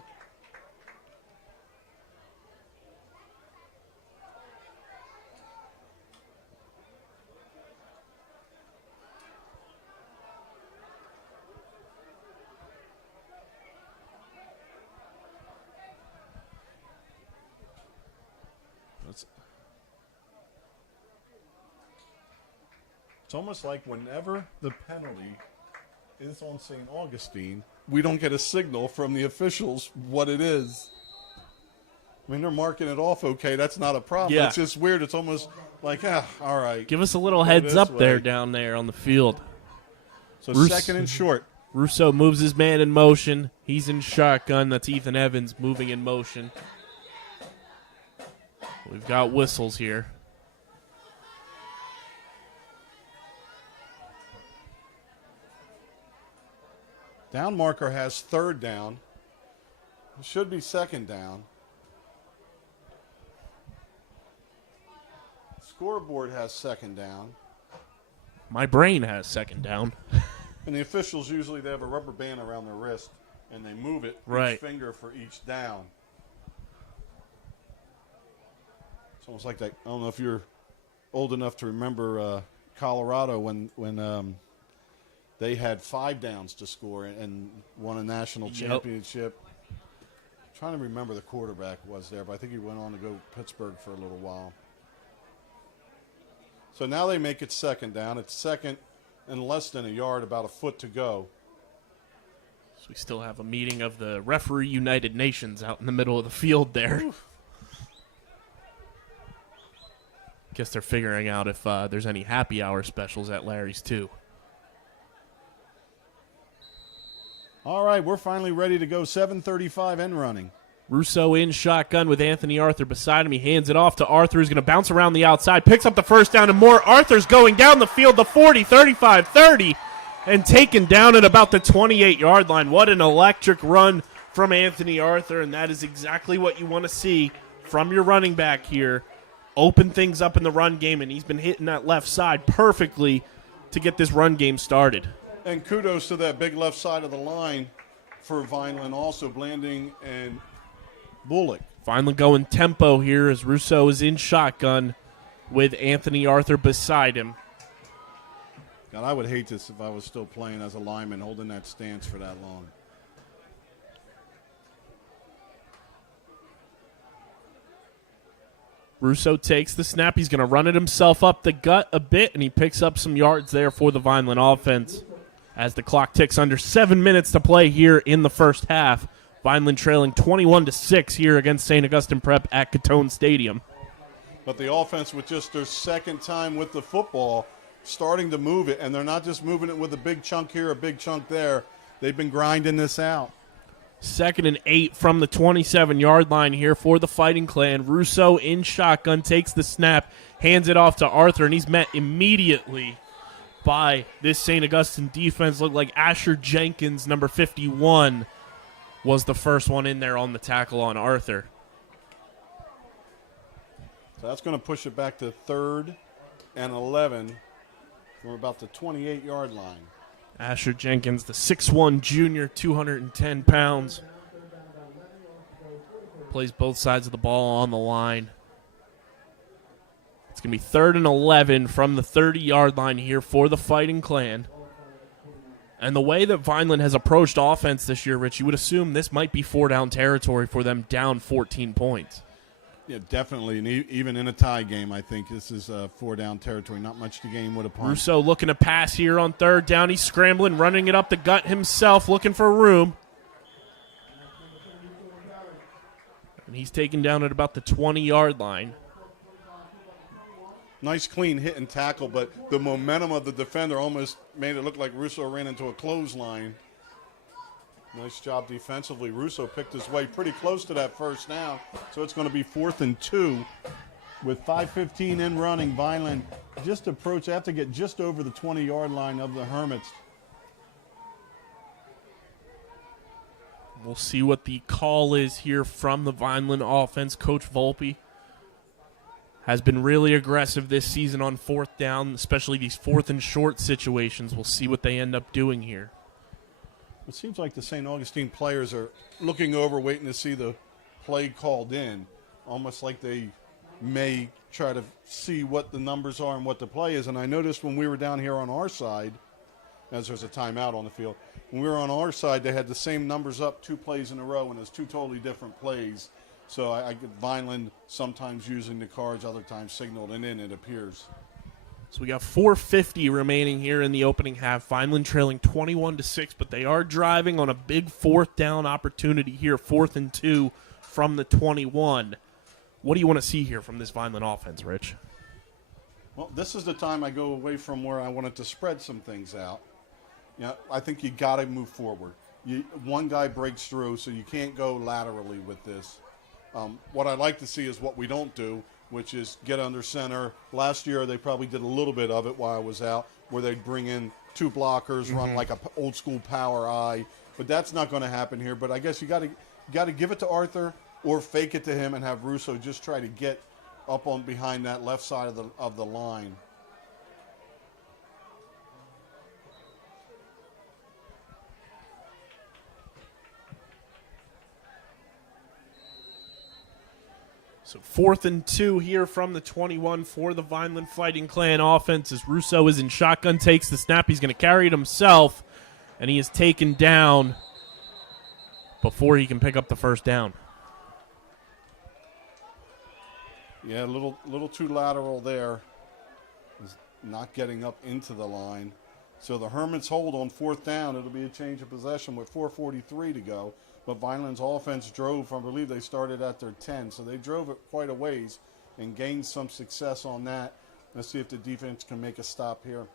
It's almost like whenever the penalty is on St. Augustine, we don't get a signal from the officials what it is. I mean, they're marking it off okay. That's not a problem. Yeah. It's just weird. It's almost like, all right. Give us a little heads up there down there on the field. So 2nd and short. Russo moves his man in motion. He's in shotgun. That's Ethan Evans moving in motion. We've got whistles here. Down marker has 3rd down. It should be 2nd down. Scoreboard has 2nd down. My brain has 2nd down. And the officials usually they have a rubber band around their wrist and they move it each finger for each down. It's almost like that. I don't know if you're old enough to remember Colorado when they had 5 downs to score and won a national championship. I'm trying to remember the quarterback was there, but I think he went on to go Pittsburgh for a little while. So now they make it 2nd down. It's 2nd and less than a yard, about a foot to go. So we still have a meeting of the Referee United Nations out in the middle of the field there. Oof. Guess they're figuring out if there's any happy hour specials at Larry's too. All right, we're finally ready to go. 7:35 and running. Russo in shotgun with Anthony Arthur beside him. He hands it off to Arthur, who's going to bounce around the outside, picks up the first down and more. Arthur's going down the field, the 40, 35, 30, and taken down at about the 28-yard line. What an electric run from Anthony Arthur, and that is exactly what you want to see from your running back here. Open things up in the run game, and he's been hitting that left side perfectly to get this run game started. And kudos to that big left side of the line for Vineland, also Blanding and Bullock. Finally going tempo here as Russo is in shotgun with Anthony Arthur beside him. God, I would hate this if I was still playing as a lineman, holding that stance for that long. Russo takes the snap. He's going to run it himself up the gut a bit, and he picks up some yards there for the Vineland offense. As the clock ticks under 7 minutes to play here in the first half. Vineland trailing 21-6 here against St. Augustine Prep at Gittone Stadium. But the offense with just their 2nd time with the football, starting to move it, and they're not just moving it with a big chunk here, a big chunk there. They've been grinding this out. 2nd and 8 from the 27-yard line here for the Fighting Clan. Russo in shotgun takes the snap, hands it off to Arthur, and he's met immediately by this St. Augustine defense. Looked like Asher Jenkins, number 51, was the first one in there on the tackle on Arthur. So that's going to push it back to 3rd and 11 from about the 28-yard line. Asher Jenkins, the 6'1 junior, 210 pounds. Plays both sides of the ball on the line. It's going to be 3rd and 11 from the 30-yard line here for the Fighting Clan. And the way that Vineland has approached offense this year, Rich, you would assume this might be 4-down territory for them, down 14 points. Yeah, definitely. And even in a tie game, I think this is 4-down territory. Not much to gain with a punt. Russo looking to pass here on 3rd down. He's scrambling, running it up the gut himself, looking for room. And he's taken down at about the 20-yard line. Nice clean hit and tackle, but the momentum of the defender almost made it look like Russo ran into a clothesline. Nice job defensively. Russo picked his way pretty close to that first down, so it's going to be 4th and 2 with 5:15 in running. Vineland just approach. They have to get just over the 20-yard line of the Hermits. We'll see what the call is here from the Vineland offense. Coach Volpe has been really aggressive this season on 4th down, especially these 4th and short situations. We'll see what they end up doing here. It seems like the St. Augustine players are looking over, waiting to see the play called in, almost like they may try to see what the numbers are and what the play is. And I noticed when we were down here on our side, as there's a timeout on the field, when we were on our side, they had the same numbers up 2 plays in a row, and it was 2 totally different plays. So I get Vineland sometimes using the cards, other times signaled, and then it appears. So we got 4:50 remaining here in the opening half. Vineland trailing 21-6, but they are driving on a big 4th down opportunity here, 4th and 2 from the 21. What do you want to see here from this Vineland offense, Rich? Well, this is the time I go away from where I wanted to spread some things out. You know, I think you got to move forward. One guy breaks through, so you can't go laterally with this. What I'd like to see is what we don't do, which is get under center. Last year, they probably did a little bit of it while I was out, where they'd bring in 2 blockers, run like a old school power eye. But that's not going to happen here. But I guess you got to give it to Arthur or fake it to him and have Russo just try to get up on behind that left side of the line. So 4th and 2 here from the 21 for the Vineland Fighting Clan offense as Russo is in shotgun, takes the snap. He's going to carry it himself, and he is taken down before he can pick up the first down. Yeah, a little too lateral there. He's not getting up into the line. So the Hermits hold on 4th down. It'll be a change of possession with 4:43 to go. But Vineland's offense drove, I believe they started at their 10. So they drove it quite a ways and gained some success on that. Let's see if the defense can make a stop here.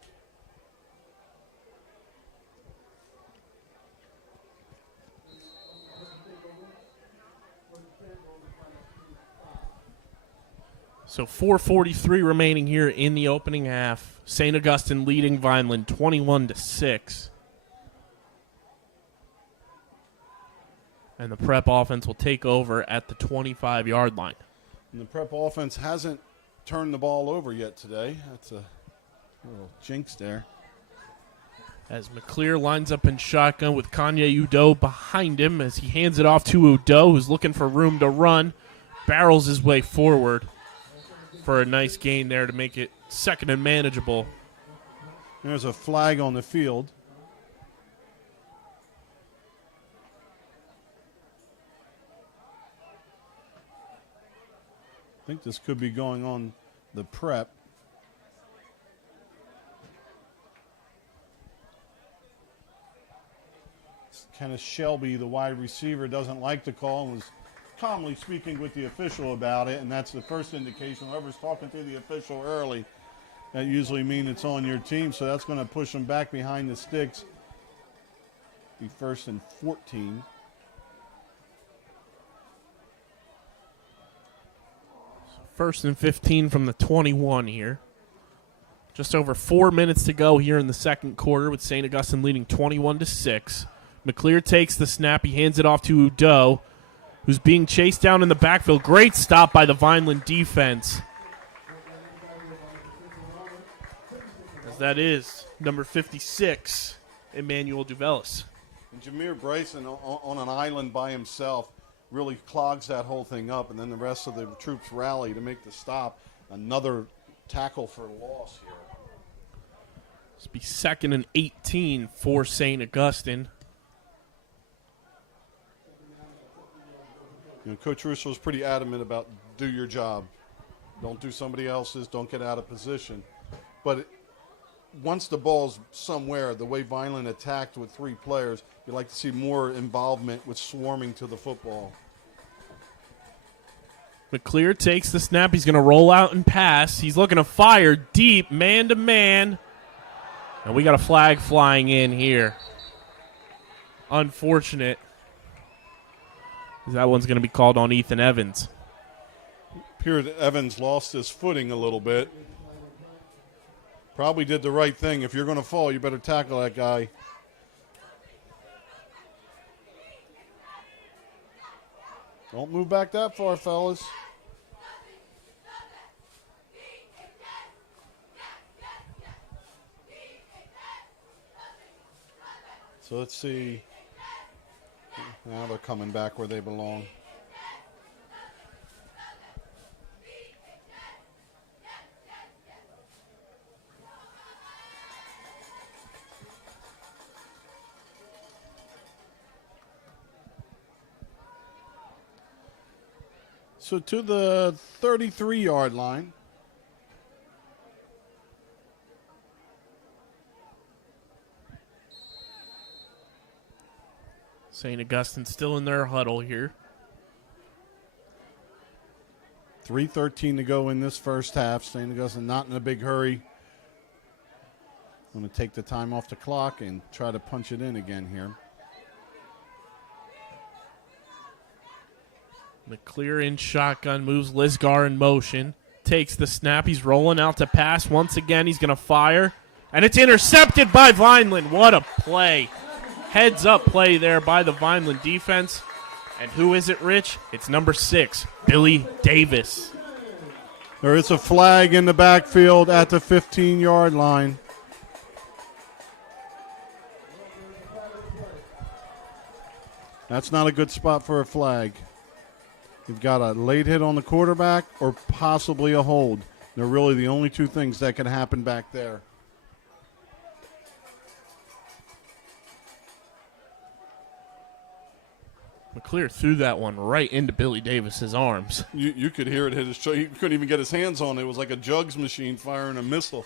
So 4:43 remaining here in the opening half. St. Augustine leading Vineland 21-6. And the Prep offense will take over at the 25-yard line. And the Prep offense hasn't turned the ball over yet today. That's a little jinx there. As McClear lines up in shotgun with Kanye Udo behind him as he hands it off to Udo, who's looking for room to run. Barrels his way forward for a nice gain there to make it 2nd and manageable. There's a flag on the field. I think this could be going on the Prep. Kenneth Shelby, the wide receiver, doesn't like the call and was calmly speaking with the official about it, and that's the first indication. Whoever's talking to the official early, that usually means it's on your team, so that's going to push them back behind the sticks. Be 1st and 14. First and 15 from the 21 here. Just over 4 minutes to go here in the second quarter with St. Augustine leading 21-6. McClear takes the snap. He hands it off to Udo, who's being chased down in the backfield. Great stop by the Vineland defense. As that is number 56, Emmanuel Duvelis. And Jameer Bryson on an island by himself really clogs that whole thing up, and then the rest of the troops rally to make the stop. Another tackle for loss here. This will be 2nd and 18 for St. Augustine. You know, Coach Russo is pretty adamant about do your job. Don't do somebody else's. Don't get out of position. But once the ball's somewhere, the way Vineland attacked with 3 players, you'd like to see more involvement with swarming to the football. McClear takes the snap. He's going to roll out and pass. He's looking to fire deep, man-to-man. And we got a flag flying in here. Unfortunate. That one's going to be called on Ethan Evans. Appeared that Evans lost his footing a little bit. Probably did the right thing. If you're going to fall, you better tackle that guy. Don't move back that far, fellas. So let's see. Now they're coming back where they belong. So to the 33-yard line. St. Augustine still in their huddle here. 3:13 to go in this first half. St. Augustine not in a big hurry. Going to take the time off the clock and try to punch it in again here. McClear in shotgun, moves Lisgar in motion, takes the snap. He's rolling out to pass. Once again, he's going to fire. And it's intercepted by Vineland. What a play. Heads up play there by the Vineland defense. And who is it, Rich? It's number 6, Billy Davis. There is a flag in the backfield at the 15-yard line. That's not a good spot for a flag. You've got a late hit on the quarterback or possibly a hold. They're really the only 2 things that can happen back there. McClear threw that one right into Billy Davis's arms. You could hear it hit his shoulder. He couldn't even get his hands on it. It was like a jugs machine firing a missile.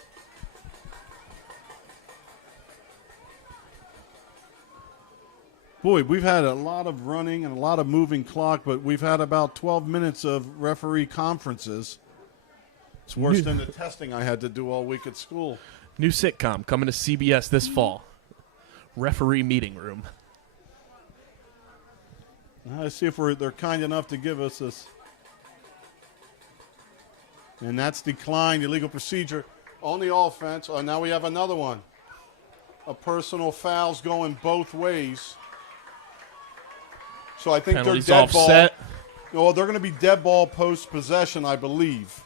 Boy, we've had a lot of running and a lot of moving clock, but we've had about 12 minutes of referee conferences. It's worse than the testing I had to do all week at school. New sitcom coming to CBS this fall. Referee meeting room. Let's see if they're kind enough to give us this. And that's declined. Illegal procedure on the offense. Oh, now we have another one. A personal foul's going both ways. So I think Penalties they're dead offset. ball. No, they're going to be dead ball post possession, I believe,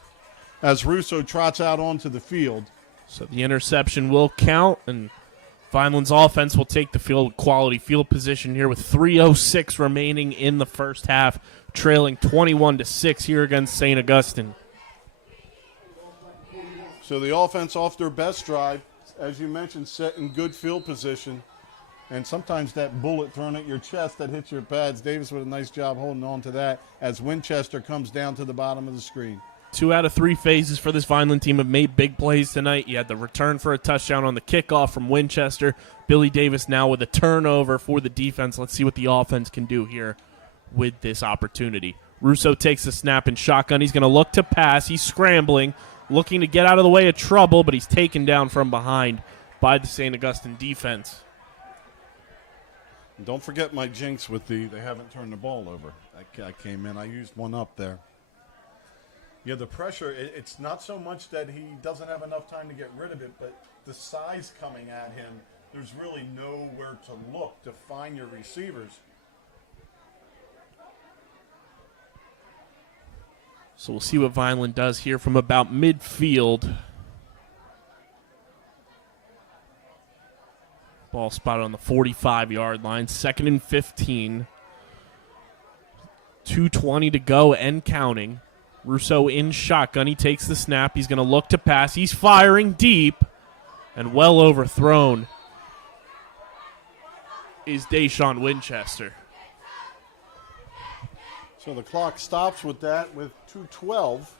as Russo trots out onto the field. So the interception will count, and Vineland's offense will take the field quality field position here with 3:06 remaining in the first half, trailing 21-6 here against St. Augustine. So the offense off their best drive, as you mentioned, set in good field position. And sometimes that bullet thrown at your chest that hits your pads. Davis with a nice job holding on to that as Winchester comes down to the bottom of the screen. 2 out of 3 phases for this Vineland team have made big plays tonight. You had the return for a touchdown on the kickoff from Winchester. Billy Davis now with a turnover for the defense. Let's see what the offense can do here with this opportunity. Russo takes the snap in shotgun. He's going to look to pass. He's scrambling, looking to get out of the way of trouble, but he's taken down from behind by the St. Augustine defense. And don't forget my jinx with they haven't turned the ball over. I came in. I used one up there. Yeah, the pressure, it's not so much that he doesn't have enough time to get rid of it, but the size coming at him, there's really nowhere to look to find your receivers. So we'll see what Vineland does here from about midfield. Ball spotted on the 45-yard line. 2nd and 15. 2:20 to go and counting. Russo in shotgun. He takes the snap. He's going to look to pass. He's firing deep and well overthrown is Deshaun Winchester. So the clock stops with that with 2:12.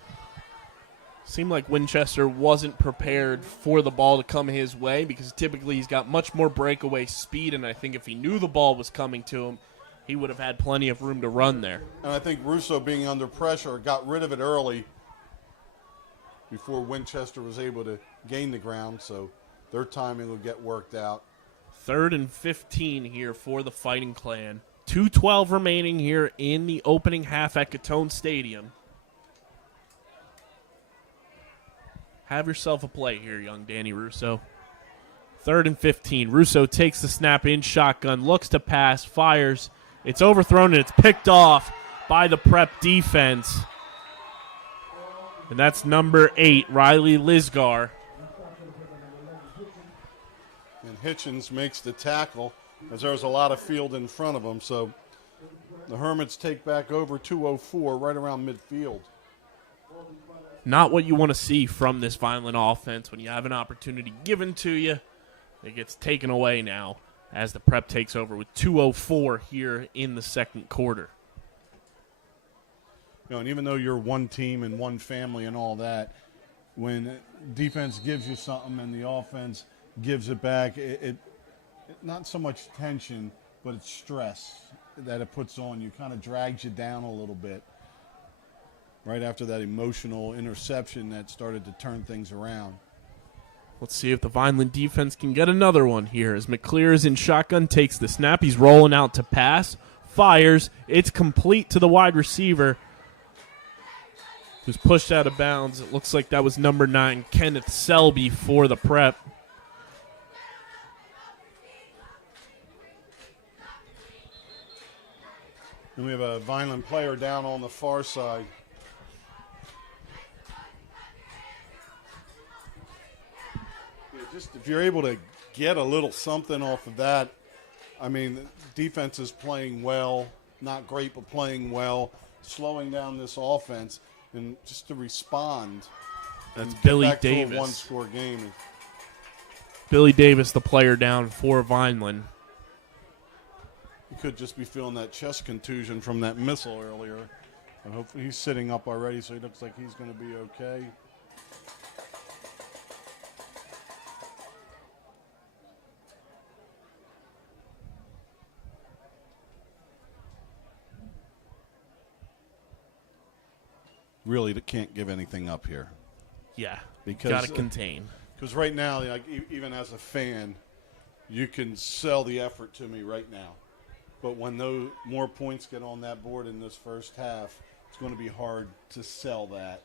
Seemed like Winchester wasn't prepared for the ball to come his way because typically he's got much more breakaway speed, and I think if he knew the ball was coming to him, he would have had plenty of room to run there. And I think Russo, being under pressure, got rid of it early before Winchester was able to gain the ground, so their timing will get worked out. 3rd and 15 here for the Fighting Clan. 2:12 remaining here in the opening half at Gittone Stadium. Have yourself a play here, young Danny Russo. 3rd and 15. Russo takes the snap in shotgun, looks to pass, fires. It's overthrown and it's picked off by the Prep defense. And that's number 8, Riley Lisgar. And Hitchens makes the tackle as there's a lot of field in front of them. So the Hermits take back over 2:04 right around midfield. Not what you want to see from this Vineland offense. When you have an opportunity given to you, it gets taken away now as the Prep takes over with 2:04 here in the second quarter. You know, and even though you're one team and one family and all that, when defense gives you something and the offense gives it back, it not so much tension, but it's stress that it puts on you, kind of drags you down a little bit. Right after that emotional interception that started to turn things around. Let's see if the Vineland defense can get another one here as McClear is in shotgun, takes the snap. He's rolling out to pass, fires. It's complete to the wide receiver who's pushed out of bounds. It looks like that was number 9, Kenneth Selby for the Prep. And we have a Vineland player down on the far side. Just if you're able to get a little something off of that, I mean, the defense is playing well, not great, but playing well, slowing down this offense, and just to respond. That's and Billy get back Davis. To a one-score game. Billy Davis, the player down for Vineland. He could just be feeling that chest contusion from that missile earlier. I hope he's sitting up already, so he looks like he's going to be okay. Really can't give anything up here. Yeah, because got to contain. Because right now, like, even as a fan, you can sell the effort to me right now. But when those more points get on that board in this first half, it's going to be hard to sell that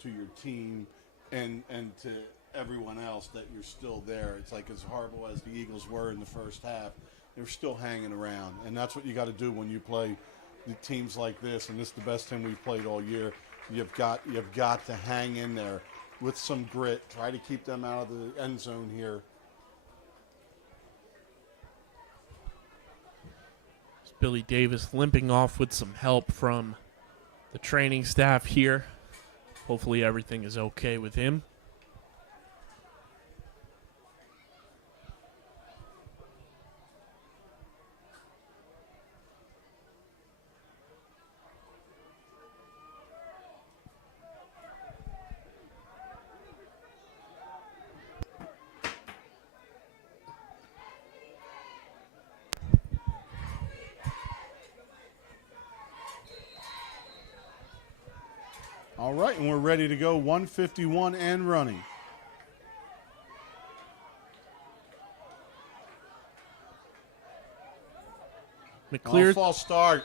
to your team and to everyone else that you're still there. It's like as horrible as the Eagles were in the first half, they're still hanging around. And that's what you got to do when you play the teams like this, and this is the best team we've played all year. You've got to hang in there with some grit. Try to keep them out of the end zone here. It's Billy Davis limping off with some help from the training staff here. Hopefully everything is okay with him. All right, and we're ready to go. 151 and running. McClear. False start.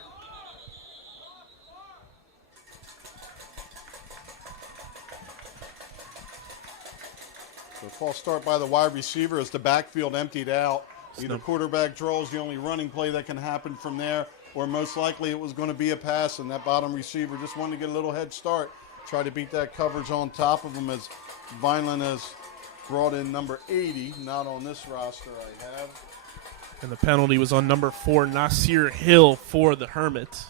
false start by the wide receiver as the backfield emptied out. Either quarterback draws the only running play that can happen from there, or most likely it was going to be a pass, and that bottom receiver just wanted to get a little head start, try to beat that coverage on top of him, as Vineland has brought in number 80, not on this roster I have. And the penalty was on number 4, Nasir Hill, for the Hermits.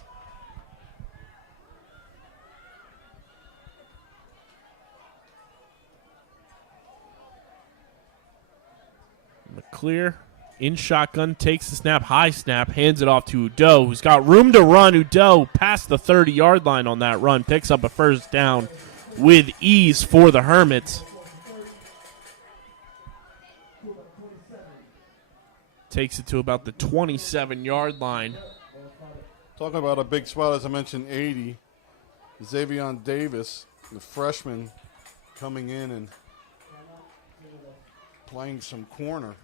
McClear in shotgun, takes the snap, high snap, hands it off to Udo, who's got room to run. Udo past the 30-yard line on that run, picks up a first down with ease for the Hermits. Takes it to about the 27-yard line. Talking about a big spot, as I mentioned, 80. Xavion Davis, the freshman, coming in and playing some corner.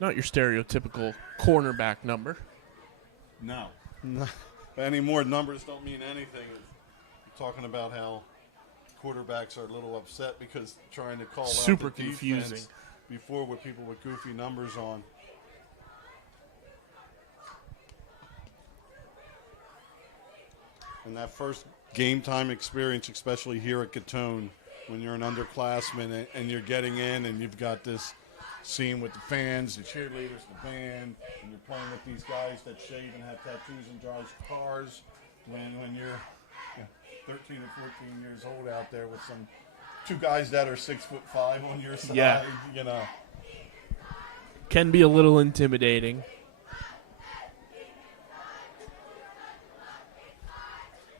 Not your stereotypical cornerback number. No. Any more numbers don't mean anything. You're talking about how quarterbacks are a little upset because trying to call super out the confusing before with people with goofy numbers on. And that first game time experience, especially here at Gittone, when you're an underclassman and you're getting in and you've got this scene with the fans, the cheerleaders, the band, and you're playing with these guys that shave and have tattoos and drive cars, when you're 13 or 14 years old out there with some two guys that are 6'5" on your side, you know. Can be a little intimidating.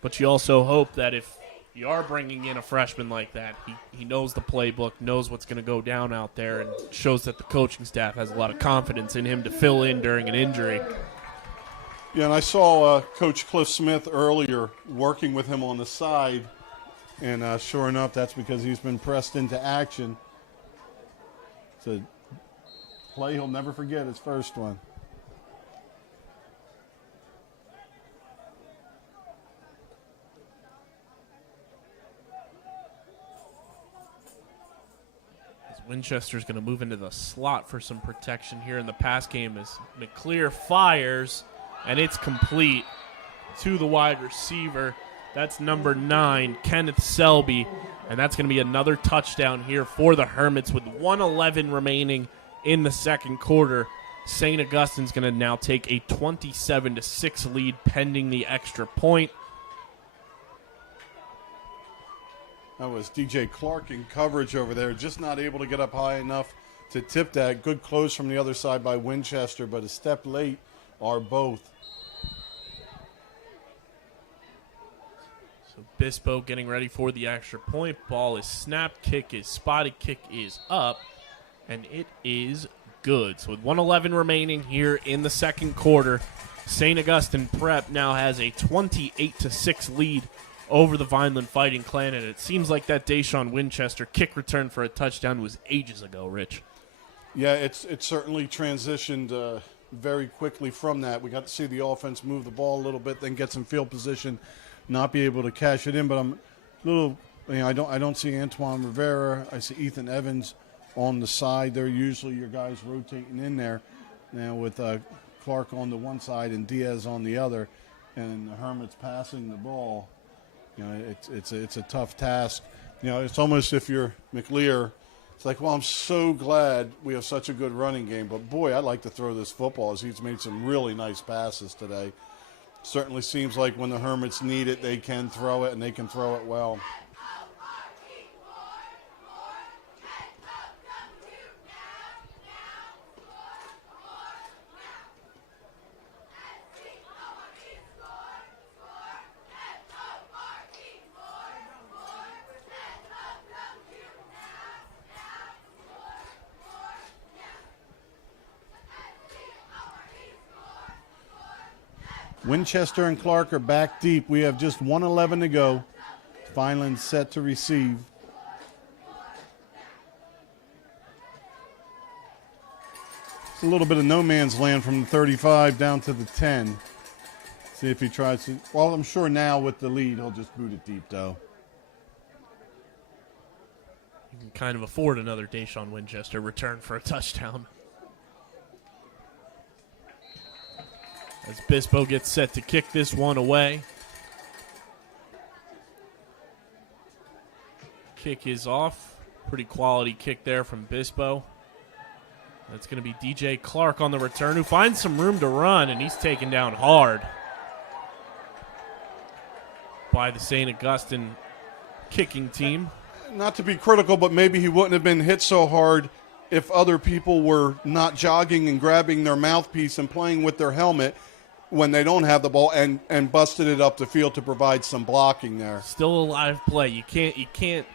But you also hope that if you are bringing in a freshman like that, he knows the playbook, knows what's going to go down out there, and shows that the coaching staff has a lot of confidence in him to fill in during an injury. Yeah, and I saw Coach Cliff Smith earlier working with him on the side, and sure enough, that's because he's been pressed into action. It's a play he'll never forget, his first one. Winchester's going to move into the slot for some protection here in the pass game as McClear fires, and it's complete to the wide receiver. That's number 9, Kenneth Selby, and that's going to be another touchdown here for the Hermits with 1:11 remaining in the second quarter. St. Augustine's going to now take a 27-6 lead pending the extra point. That was DJ Clark in coverage over there, just not able to get up high enough to tip that. Good close from the other side by Winchester, but a step late are both. So Bispo getting ready for the extra point. Ball is snapped, kick is spotted, kick is up, and it is good. So with 1:11 remaining here in the second quarter, St. Augustine Prep now has a 28-6 lead over the Vineland Fighting Clan, and it seems like that Deshaun Winchester kick return for a touchdown was ages ago, Rich. Yeah, it's certainly transitioned very quickly from that. We got to see the offense move the ball a little bit, then get some field position, not be able to cash it in. But I'm a little, I don't see Antoine Rivera. I see Ethan Evans on the side. They're usually your guys rotating in there now with Clark on the one side and Diaz on the other, and the Hermits passing the ball. You know, it's a tough task. You know, it's almost if you're McLear, it's like, well, I'm so glad we have such a good running game, but boy, I'd like to throw this football, as he's made some really nice passes today. Certainly seems like when the Hermits need it, they can throw it, and they can throw it well. Winchester and Clark are back deep. We have just 1:11 to go. Vineland set to receive. It's a little bit of no man's land from the 35 down to the 10. See if he tries to. Well, I'm sure now with the lead, he'll just boot it deep, though. You can kind of afford another Deshaun Winchester return for a touchdown. As Bispo gets set to kick this one away. Kick is off. Pretty quality kick there from Bispo. That's going to be DJ Clark on the return, who finds some room to run, and he's taken down hard by the St. Augustine kicking team. Not to be critical, but maybe he wouldn't have been hit so hard if other people were not jogging and grabbing their mouthpiece and playing with their helmet when they don't have the ball and busted it up the field to provide some blocking there. Still a live play. You can't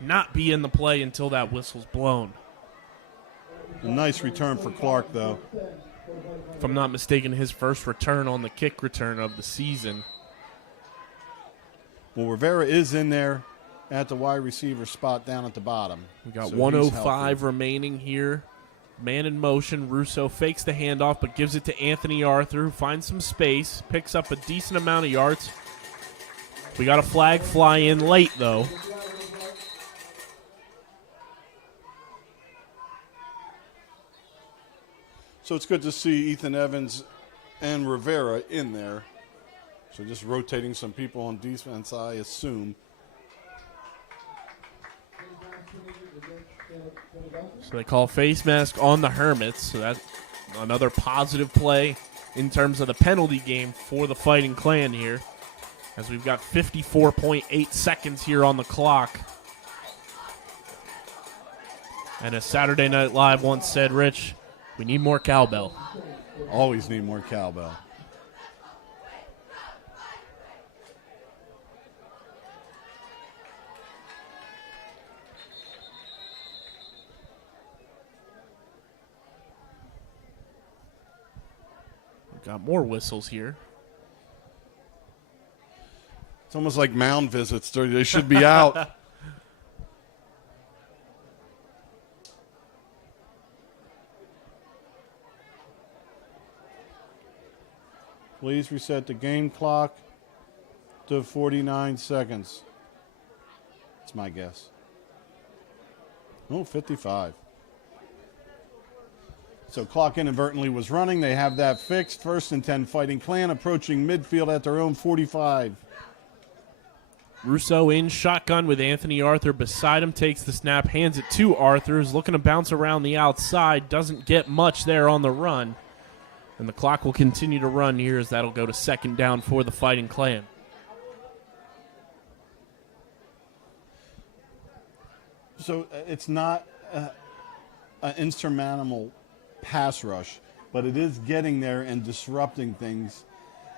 not be in the play until that whistle's blown. A nice return for Clark, though. If I'm not mistaken, his first return on the kick return of the season. Well, Rivera is in there at the wide receiver spot down at the bottom. We got So 1:05 remaining here. Man in motion. Russo fakes the handoff but gives it to Anthony Arthur, who finds some space, picks up a decent amount of yards. We got a flag fly in late, though. So it's good to see Ethan Evans and Rivera in there. So just rotating some people on defense, I assume. So they call face mask on the Hermits. So that's another positive play in terms of the penalty game for the Fighting Clan here, as we've got 54.8 seconds here on the clock. And as Saturday Night Live once said, Rich, we need more cowbell. Always need more cowbell. We've got more whistles here. It's almost like mound visits. They should be out. Please reset the game clock to 49 seconds. That's my guess. Oh, 55. So clock inadvertently was running. They have that fixed. 1st and 10 Fighting Clan approaching midfield at their own 45. Russo in shotgun with Anthony Arthur beside him, takes the snap, hands it to Arthur, who's looking to bounce around the outside, doesn't get much there on the run. And the clock will continue to run here as that'll go to 2nd down for the Fighting Clan. So it's not an insurmountable pass rush, but it is getting there and disrupting things.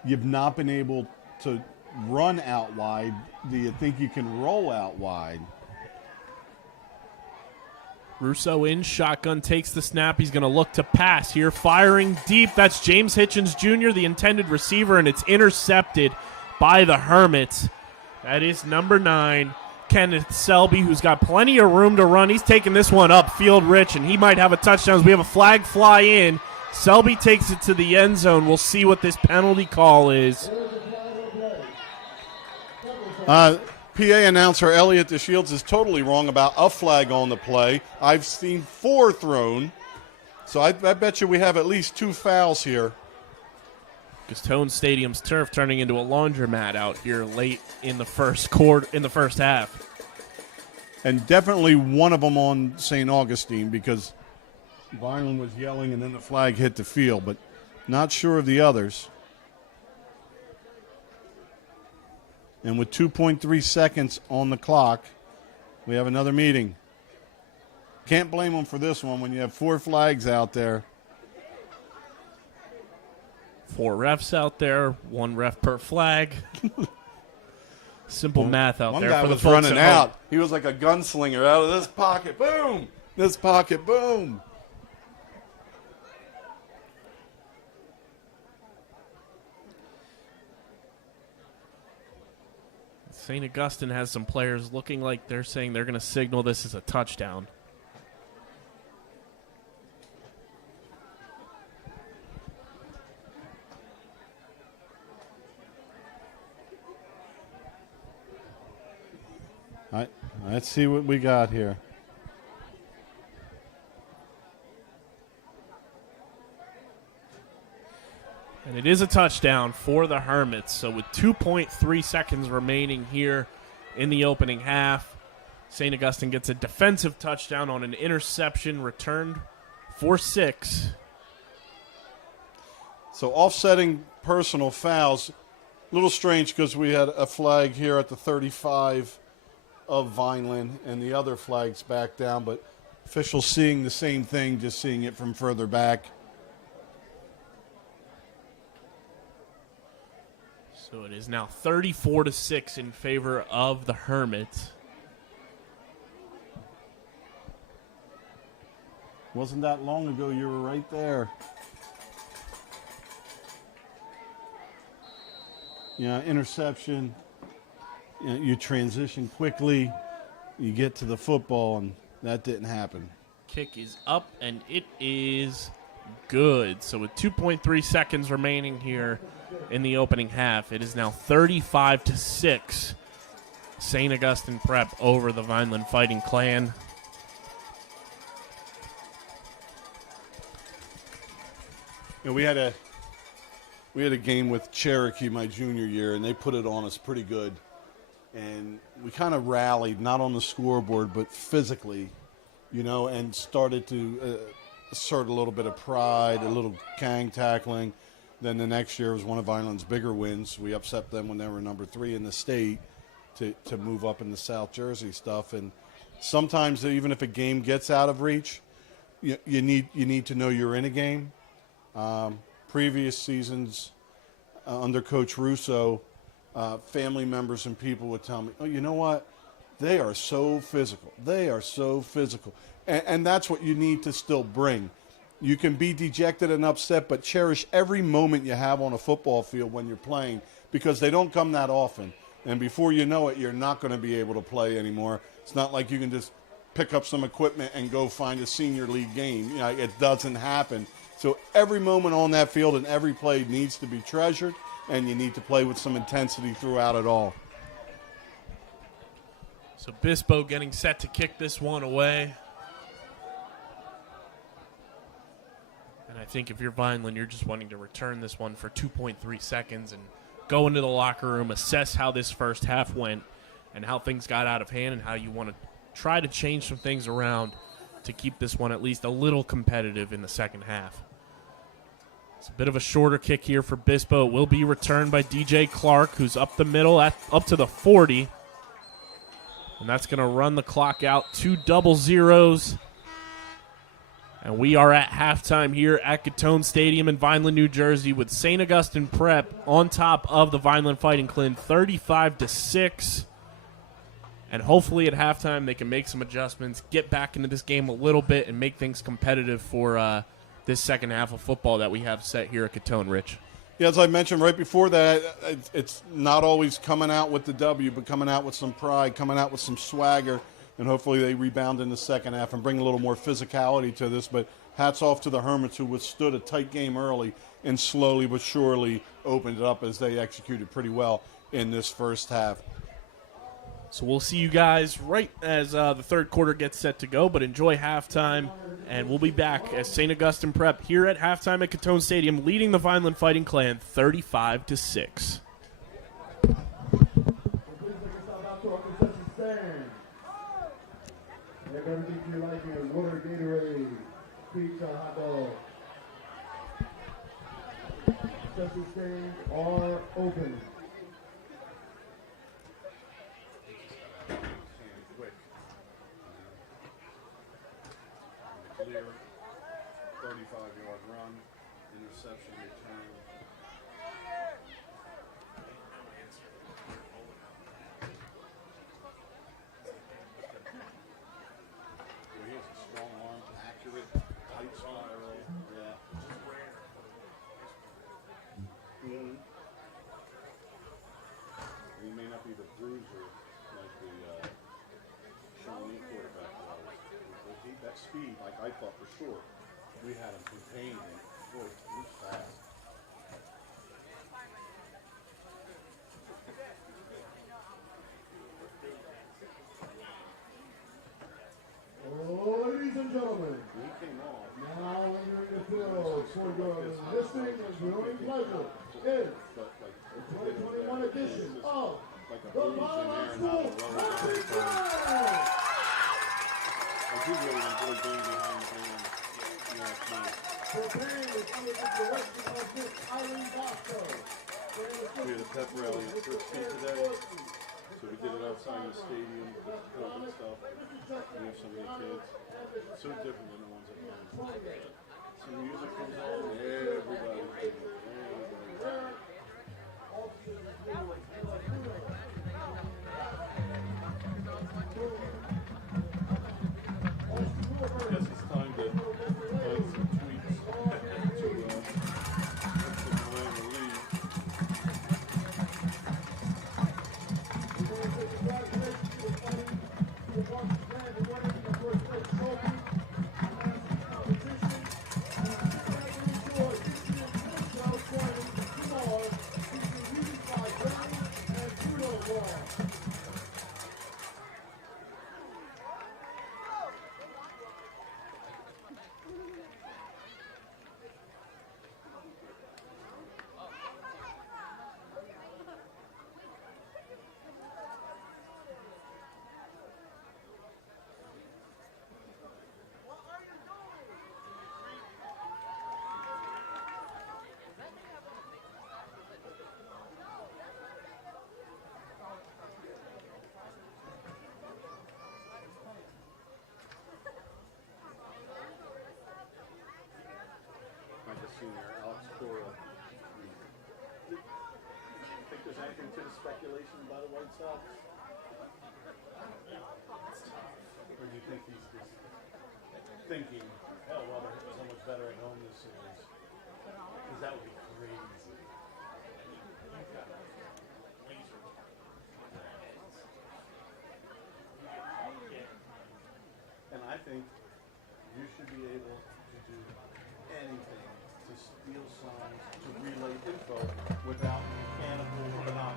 You've not been able to run out wide. Do you think you can roll out wide? Russo in shotgun, takes the snap. He's going to look to pass here, firing deep. That's James Hitchens Jr., the intended receiver, and it's intercepted by the Hermits. That is number 9, Kenneth Selby, who's got plenty of room to run. He's taking this one upfield, Rich, and he might have a touchdown as we have a flag fly in. Selby takes it to the end zone. We'll see what this penalty call is. PA announcer Elliot DeShields is totally wrong about a flag on the play. I've seen 4 thrown, so I bet you we have at least 2 fouls here. Gittone Stadium's turf turning into a laundromat out here late in the first quarter, in the first half. And definitely one of them on St. Augustine, because Vineland was yelling and then the flag hit the field, but not sure of the others. And with 2.3 seconds on the clock, we have another meeting. Can't blame them for this one when you have 4 flags out there. 4 refs out there, 1 ref per flag. Simple math out there. One guy for the was folks running at home. out. He was like a gunslinger out of this pocket. Boom! This pocket, boom! St. Augustine has some players looking like they're saying they're going to signal this as a touchdown. Let's see what we got here. And it is a touchdown for the Hermits. So with 2.3 seconds remaining here in the opening half, St. Augustine gets a defensive touchdown on an interception returned for 6. So offsetting personal fouls, a little strange because we had a flag here at the 35 of Vineland and the other flags back down, but officials seeing the same thing, just seeing it from further back. So it is now 34-6 in favor of the Hermits. Wasn't that long ago you were right there. Yeah, interception. You transition quickly. You get to the football, and that didn't happen. Kick is up, and it is good. So with 2.3 seconds remaining here in the opening half, it is now 35-6. St. Augustine Prep over the Vineland Fighting Clan. You know, we had a game with Cherokee my junior year, and they put it on us pretty good. And we kind of rallied, not on the scoreboard, but physically, you know, and started to assert a little bit of pride, a little gang tackling. Then the next year was one of Vineland's bigger wins. We upset them when they were number 3 in the state to move up in the South Jersey stuff. And sometimes, even if a game gets out of reach, you need to know you're in a game. Previous seasons under Coach Russo, family members and people would tell me, oh, you know what? They are so physical. They are so physical. And that's what you need to still bring. You can be dejected and upset, but cherish every moment you have on a football field when you're playing, because they don't come that often. And before you know it, you're not going to be able to play anymore. It's not like you can just pick up some equipment and go find a senior league game. You know, it doesn't happen. So every moment on that field and every play needs to be treasured, and you need to play with some intensity throughout it all. So Bispo getting set to kick this one away. And I think if you're Vineland, you're just wanting to return this one for 2.3 seconds and go into the locker room, assess how this first half went and how things got out of hand and how you want to try to change some things around to keep this one at least a little competitive in the second half. It's a bit of a shorter kick here for Bispo. It will be returned by DJ Clark, who's up the middle up to the 40. And that's going to run the clock out. 2 double zeros. And we are at halftime here at Gittone Stadium in Vineland, New Jersey, with St. Augustine Prep on top of the Vineland Fighting Clan, 35-6. And hopefully at halftime they can make some adjustments, get back into this game a little bit, and make things competitive for this second half of football that we have set here at Gittone, Rich. Yeah, as I mentioned right before that, it's not always coming out with the W, but coming out with some pride, coming out with some swagger, and hopefully they rebound in the second half and bring a little more physicality to this. But hats off to the Hermits, who withstood a tight game early and slowly but surely opened it up as they executed pretty well in this first half. So we'll see you guys right as the third quarter gets set to go, but enjoy halftime, and we'll be back as St. Augustine Prep here at halftime at Gittone Stadium, leading the Vineland Fighting Clan 35-6. Everything you like is water, Gatorade, pizza, hot dog. Concession stands are open. Clear, 35-yard run, interception return. He has a strong arm, accurate, tight spiral. Yeah. He may not be the bruiser like the Shawnee quarterback was. That speed, like I thought for sure, we had him contained, and boy, he was fast. Ladies and gentlemen, He came off. now entering the field for your listening and viewing pleasure is the 2021 edition of the Vineland School Rugby Club. I do really enjoy being behind the band. Yeah, it's nice. Preparing is under the direction of Miss Eileen Bosco. We had a pep rally at Varsity today, so we did it outside the stadium with COVID stuff. We have so many kids. It's so different than the ones at home. So music comes on, everybody. I guess it's time to find some tweets to Miami lead. Senior Alex Cora. Think there's anything to the speculation by the White Sox? Or do you think he's just thinking, oh, well, they're so much better at home this series? Because that would be crazy. And I think you should be able to do anything to steal signs, to relay info without mechanical phenomenon.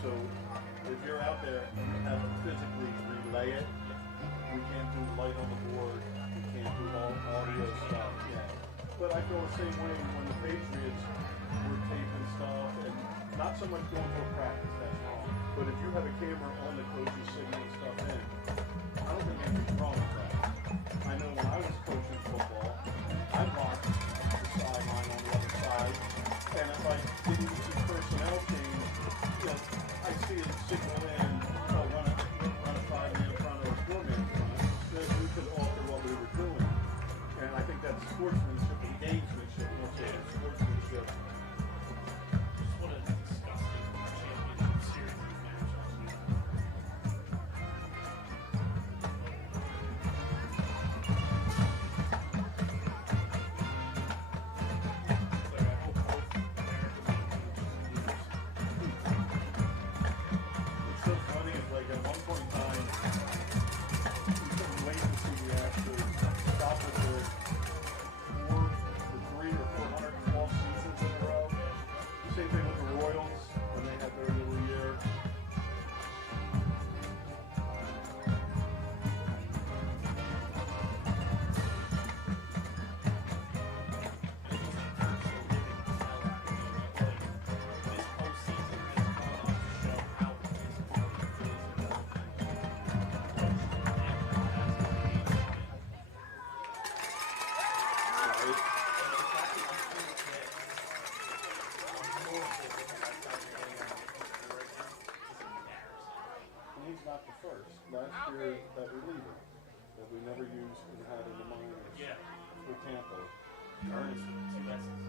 So if you're out there and you have to physically relay it, we can't do light on the board, we can't do all audio stuff. Yeah. But I feel the same way when the Patriots were taping stuff and not so much going to a practice, that's wrong. But if you have a camera on the coaches signaling stuff in, I don't think anything's wrong with that. I know when I was coaching football, I watched the sideline on the other side, and if I didn't see personnel change, I see it signal in, run a 5-man front or a 4-man front, then we could alter what we were doing. And I think that's sportsmanship and gamesmanship, more so than sportsmanship. Just what a disgusting championship series of matchups. It's so funny, it's like at one point in time, we couldn't wait to see the actual stop with the 3 or 412 seasons in a row. Same thing with the Royals when they had their little year. And he's not the first. Last year, that reliever that we never used and had in the minors for Tampa. Ernest with 2 S's.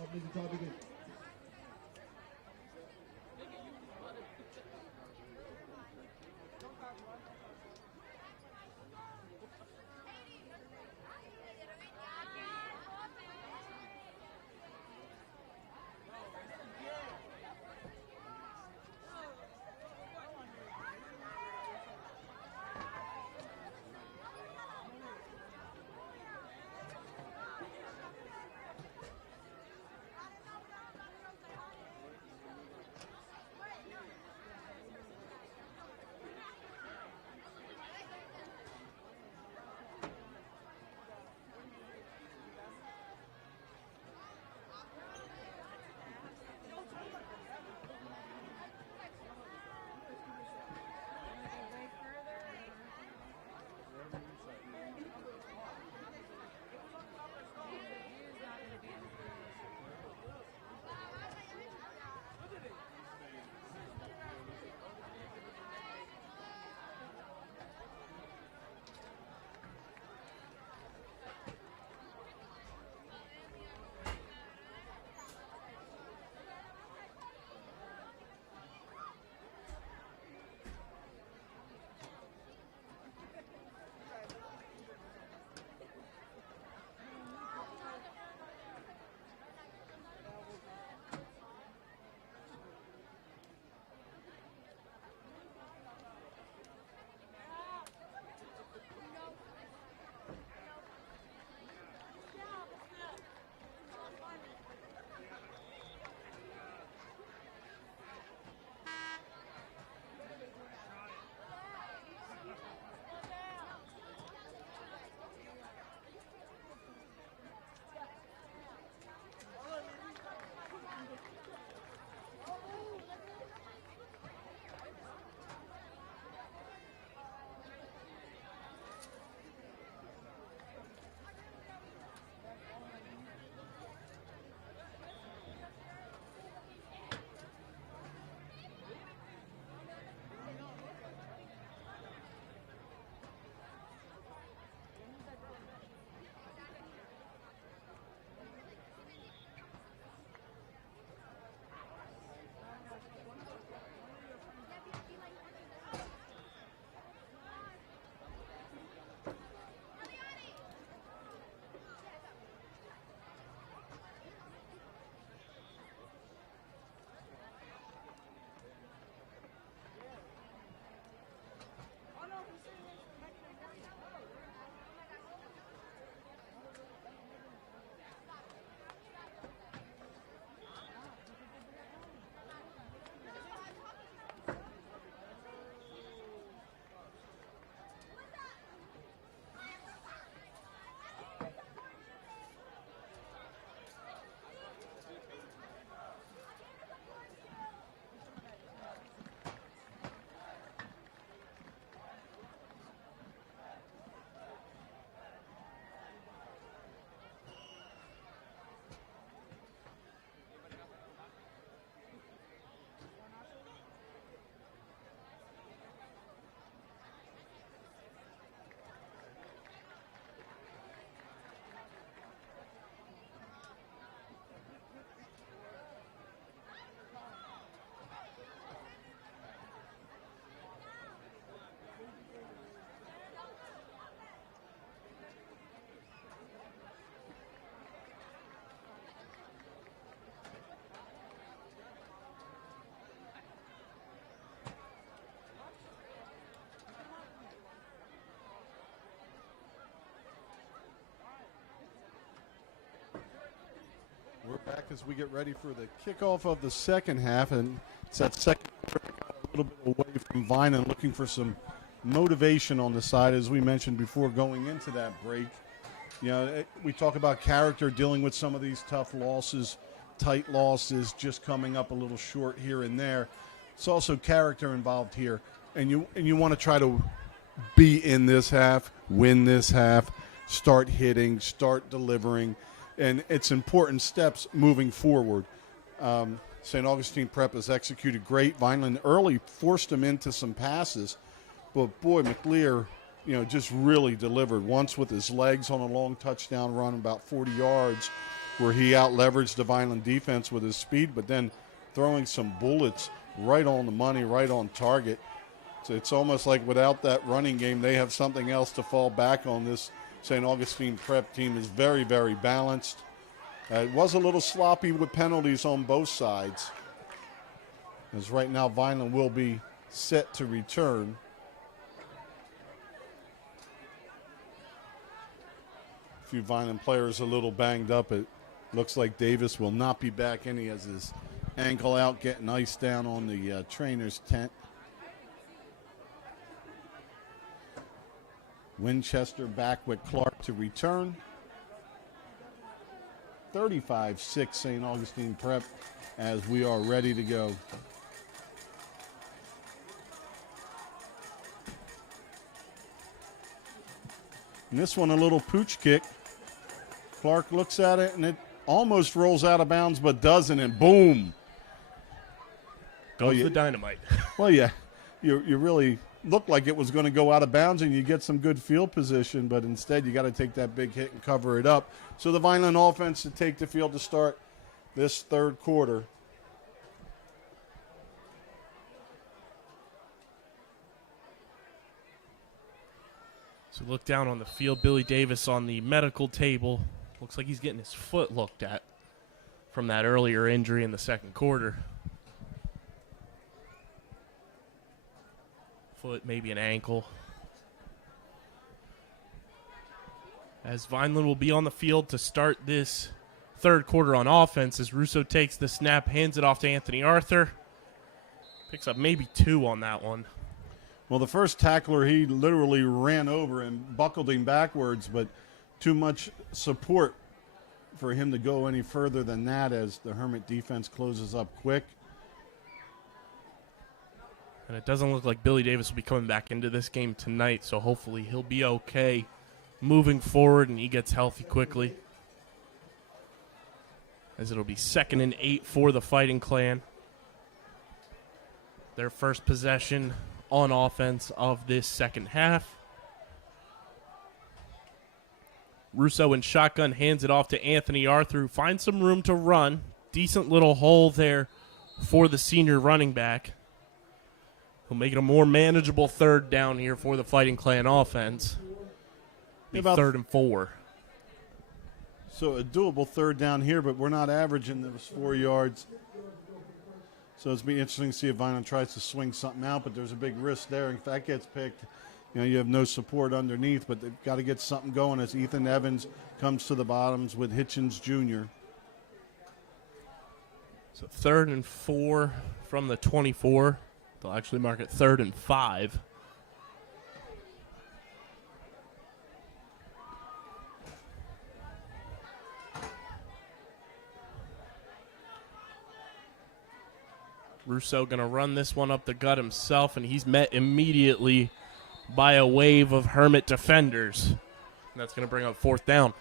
Music time begins. We're back as we get ready for the kickoff of the second half, and it's that second quarter that got a little bit away from Vineland, looking for some motivation on the side, as we mentioned before going into that break. You know, we talk about character, dealing with some of these tough losses, tight losses, just coming up a little short here and there. It's also character involved here, and you want to try to be in this half, win this half, start hitting, start delivering. And it's important steps moving forward. St. Augustine Prep has executed great. Vineland early forced them into some passes, but boy, McLear, just really delivered. Once with his legs on a long touchdown run, about 40 yards, where he out-leveraged the Vineland defense with his speed, but then throwing some bullets right on the money, right on target. So it's almost like without that running game, they have something else to fall back on. This St. Augustine Prep team is very, very balanced. It was a little sloppy with penalties on both sides, as right now Vineland will be set to return. A few Vineland players a little banged up. It looks like Davis will not be back in. He has his ankle out, getting ice down on the trainer's tent. Winchester back with Clark to return. 35-6 St. Augustine Prep as we are ready to go. And this one a little pooch kick. Clark looks at it and it almost rolls out of bounds but doesn't, and boom. Goes the dynamite. Well, yeah, you really looked like it was going to go out of bounds and you get some good field position, but instead you got to take that big hit and cover it up. So the Vineland offense to take the field to start this third quarter. So look down on the field. Billy Davis on the medical table. Looks like he's getting his foot looked at from that earlier injury in the second quarter. Foot, maybe an ankle. As Vineland will be on the field to start this third quarter on offense, as Russo takes the snap, hands it off to Anthony Arthur. Picks up maybe 2 on that one. Well, the first tackler, he literally ran over and buckled him backwards, but too much support for him to go any further than that as the Hermit defense closes up quick. And it doesn't look like Billy Davis will be coming back into this game tonight, so hopefully he'll be okay moving forward and he gets healthy quickly. As it'll be 2nd and 8 for the Fighting Clan. Their first possession on offense of this second half. Russo in shotgun hands it off to Anthony Arthur, who finds some room to run. Decent little hole there for the senior running back. He'll make it a more manageable third down here for the Fighting Clan offense. Be About 3rd and 4. So a doable third down here, but we're not averaging those 4 yards. So it's be interesting to see if Vineland tries to swing something out, but there's a big risk there. If that gets picked, you have no support underneath, but they've got to get something going as Ethan Evans comes to the bottoms with Hitchens Jr. So 3rd and 4 from the 24. They'll actually mark it 3rd and 5. Russo going to run this one up the gut himself, and he's met immediately by a wave of Hermit defenders. And that's going to bring up 4th down.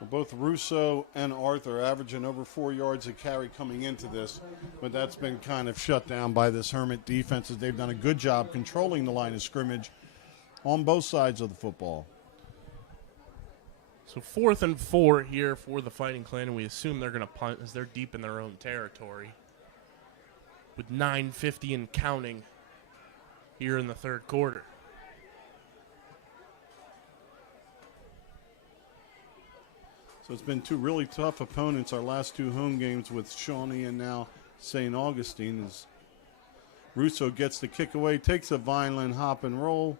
Well, both Russo and Arthur averaging over 4 yards a carry coming into this, but that's been kind of shut down by this Hermit defense as they've done a good job controlling the line of scrimmage on both sides of the football. So 4th and 4 here for the Fighting Clan, and we assume they're going to punt as they're deep in their own territory. With 9:50 and counting here in the third quarter. So it's been 2 really tough opponents our last 2 home games with Shawnee and now St. Augustine as Russo gets the kick away, takes a Vineland hop and roll.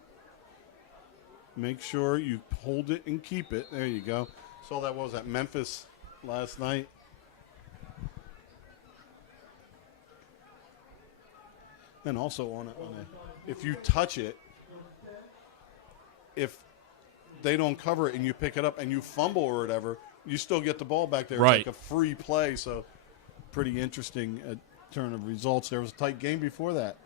Make sure you hold it and keep it. There you go. Saw that, what was that, Memphis last night? Then also on a, if you touch it, if they don't cover it and you pick it up and you fumble or whatever, you still get the ball back there. Right. It's like a free play, so pretty interesting turn of results. There was a tight game before that.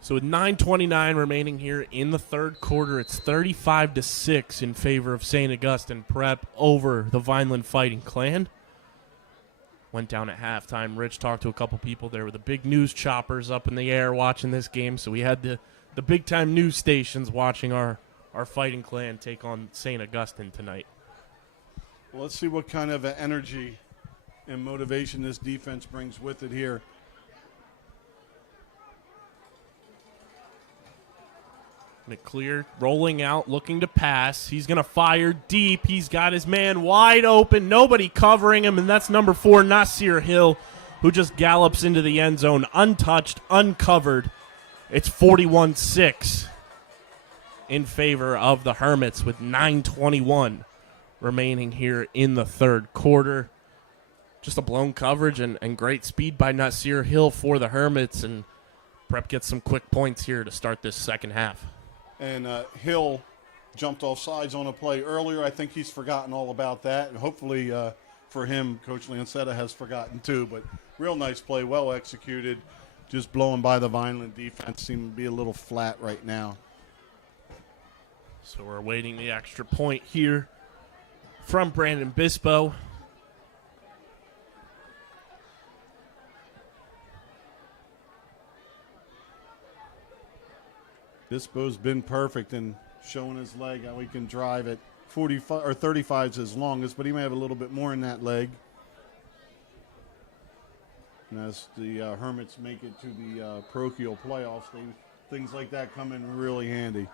So with 9:29 remaining here in the third quarter, it's 35-6 in favor of St. Augustine Prep over the Vineland Fighting Clan. Went down at halftime. Rich talked to a couple people there with the big news choppers up in the air watching this game. So we had the big-time news stations watching our our Fighting Clan take on St. Augustine tonight. Well, let's see what kind of energy and motivation this defense brings with it here. McClear rolling out, looking to pass. He's going to fire deep. He's got his man wide open. Nobody covering him, and that's number 4, Nasir Hill, who just gallops into the end zone, untouched, uncovered. It's 41-6 in favor of the Hermits with 9:21 remaining here in the third quarter. Just a blown coverage and great speed by Nasir Hill for the Hermits, and Prep gets some quick points here to start this second half. And Hill jumped off sides on a play earlier. I think he's forgotten all about that. And hopefully for him, Coach Lancetta has forgotten too. But real nice play, well executed. Just blowing by the Vineland defense. Seemed to be a little flat right now. So we're awaiting the extra point here from Brandon Bispo. Bispo's been perfect in showing his leg how he can drive it. 45 or 35 is his longest, but he may have a little bit more in that leg. And as the Hermits make it to the parochial playoffs, things like that come in really handy.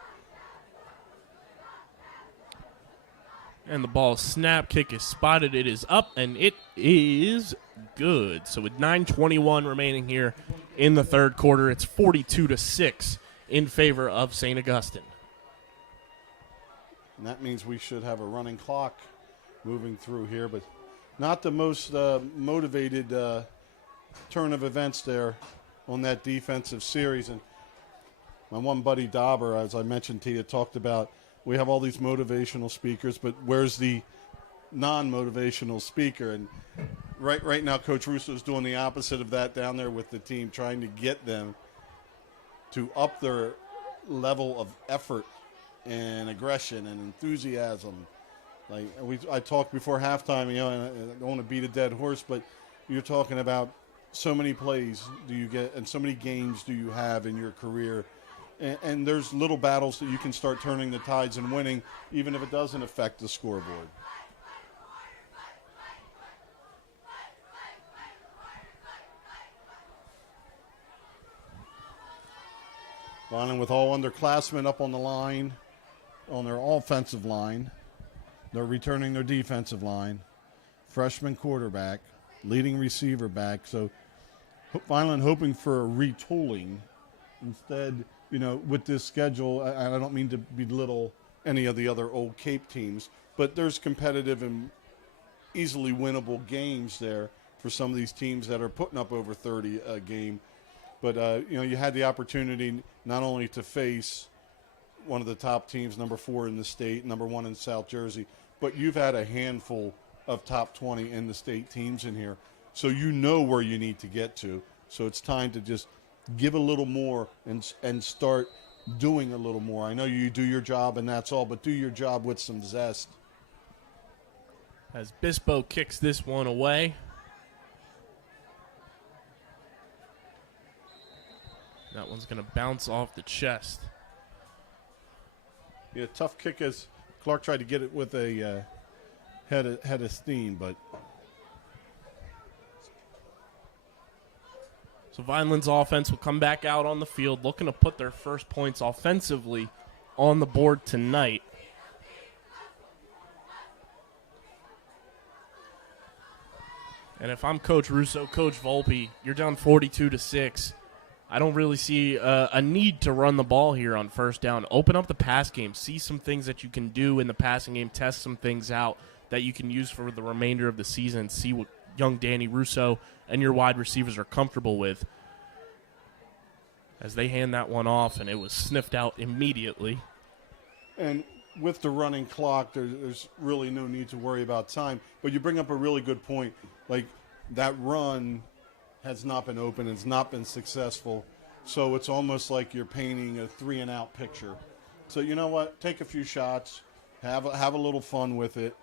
And the ball snap, kick is spotted. It is up, and it is good. So with 9:21 remaining here in the third quarter, it's 42-6 in favor of St. Augustine. And that means we should have a running clock moving through here, but not the most motivated turn of events there on that defensive series. And my one buddy Dauber, as I mentioned to you, talked about we have all these motivational speakers, but where's the non-motivational speaker? And right now, Coach Russo is doing the opposite of that down there with the team, trying to get them to up their level of effort and aggression and enthusiasm. Like I talked before halftime, and I don't want to beat a dead horse, but you're talking about so many plays do you get and so many games do you have in your career. And there's little battles that you can start turning the tides and winning, even if it doesn't affect the scoreboard. Vineland with all underclassmen up on the line, on their offensive line. They're returning their defensive line. Freshman quarterback, leading receiver back. So Vineland hoping for a retooling. Instead, with this schedule, I don't mean to belittle any of the other old Cape teams, but there's competitive and easily winnable games there for some of these teams that are putting up over 30 a game. But, you had the opportunity not only to face one of the top teams, number 4 in the state, number 1 in South Jersey, but you've had a handful of top 20 in the state teams in here. So you know where you need to get to. So it's time to just give a little more and start doing a little more. I know you do your job and that's all, but do your job with some zest. As Bispo kicks this one away. That one's going to bounce off the chest. Yeah, tough kick as Clark tried to get it with a head of steam, but. So Vineland's offense will come back out on the field looking to put their first points offensively on the board tonight. And if I'm Coach Russo, Coach Volpe, you're down 42-6. I don't really see a need to run the ball here on first down. Open up the pass game. See some things that you can do in the passing game. Test some things out that you can use for the remainder of the season. See what young Danny Russo and your wide receivers are comfortable with. As they hand that one off, and it was sniffed out immediately. And with the running clock, there's really no need to worry about time. But you bring up a really good point. Like, that run has not been open, it's not been successful. So it's almost like you're painting a 3-and-out picture. So you know what? Take a few shots, have a little fun with it.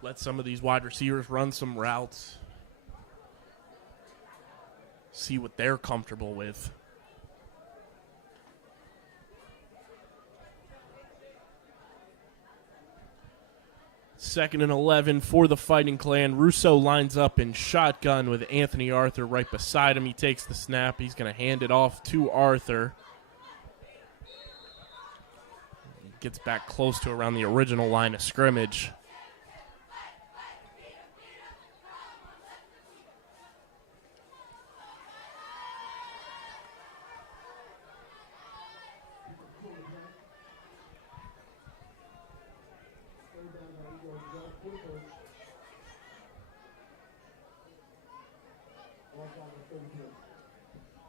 Let some of these wide receivers run some routes. See what they're comfortable with. 2nd and 11 for the Fighting Clan. Russo lines up in shotgun with Anthony Arthur right beside him. He takes the snap. He's going to hand it off to Arthur. He gets back close to around the original line of scrimmage.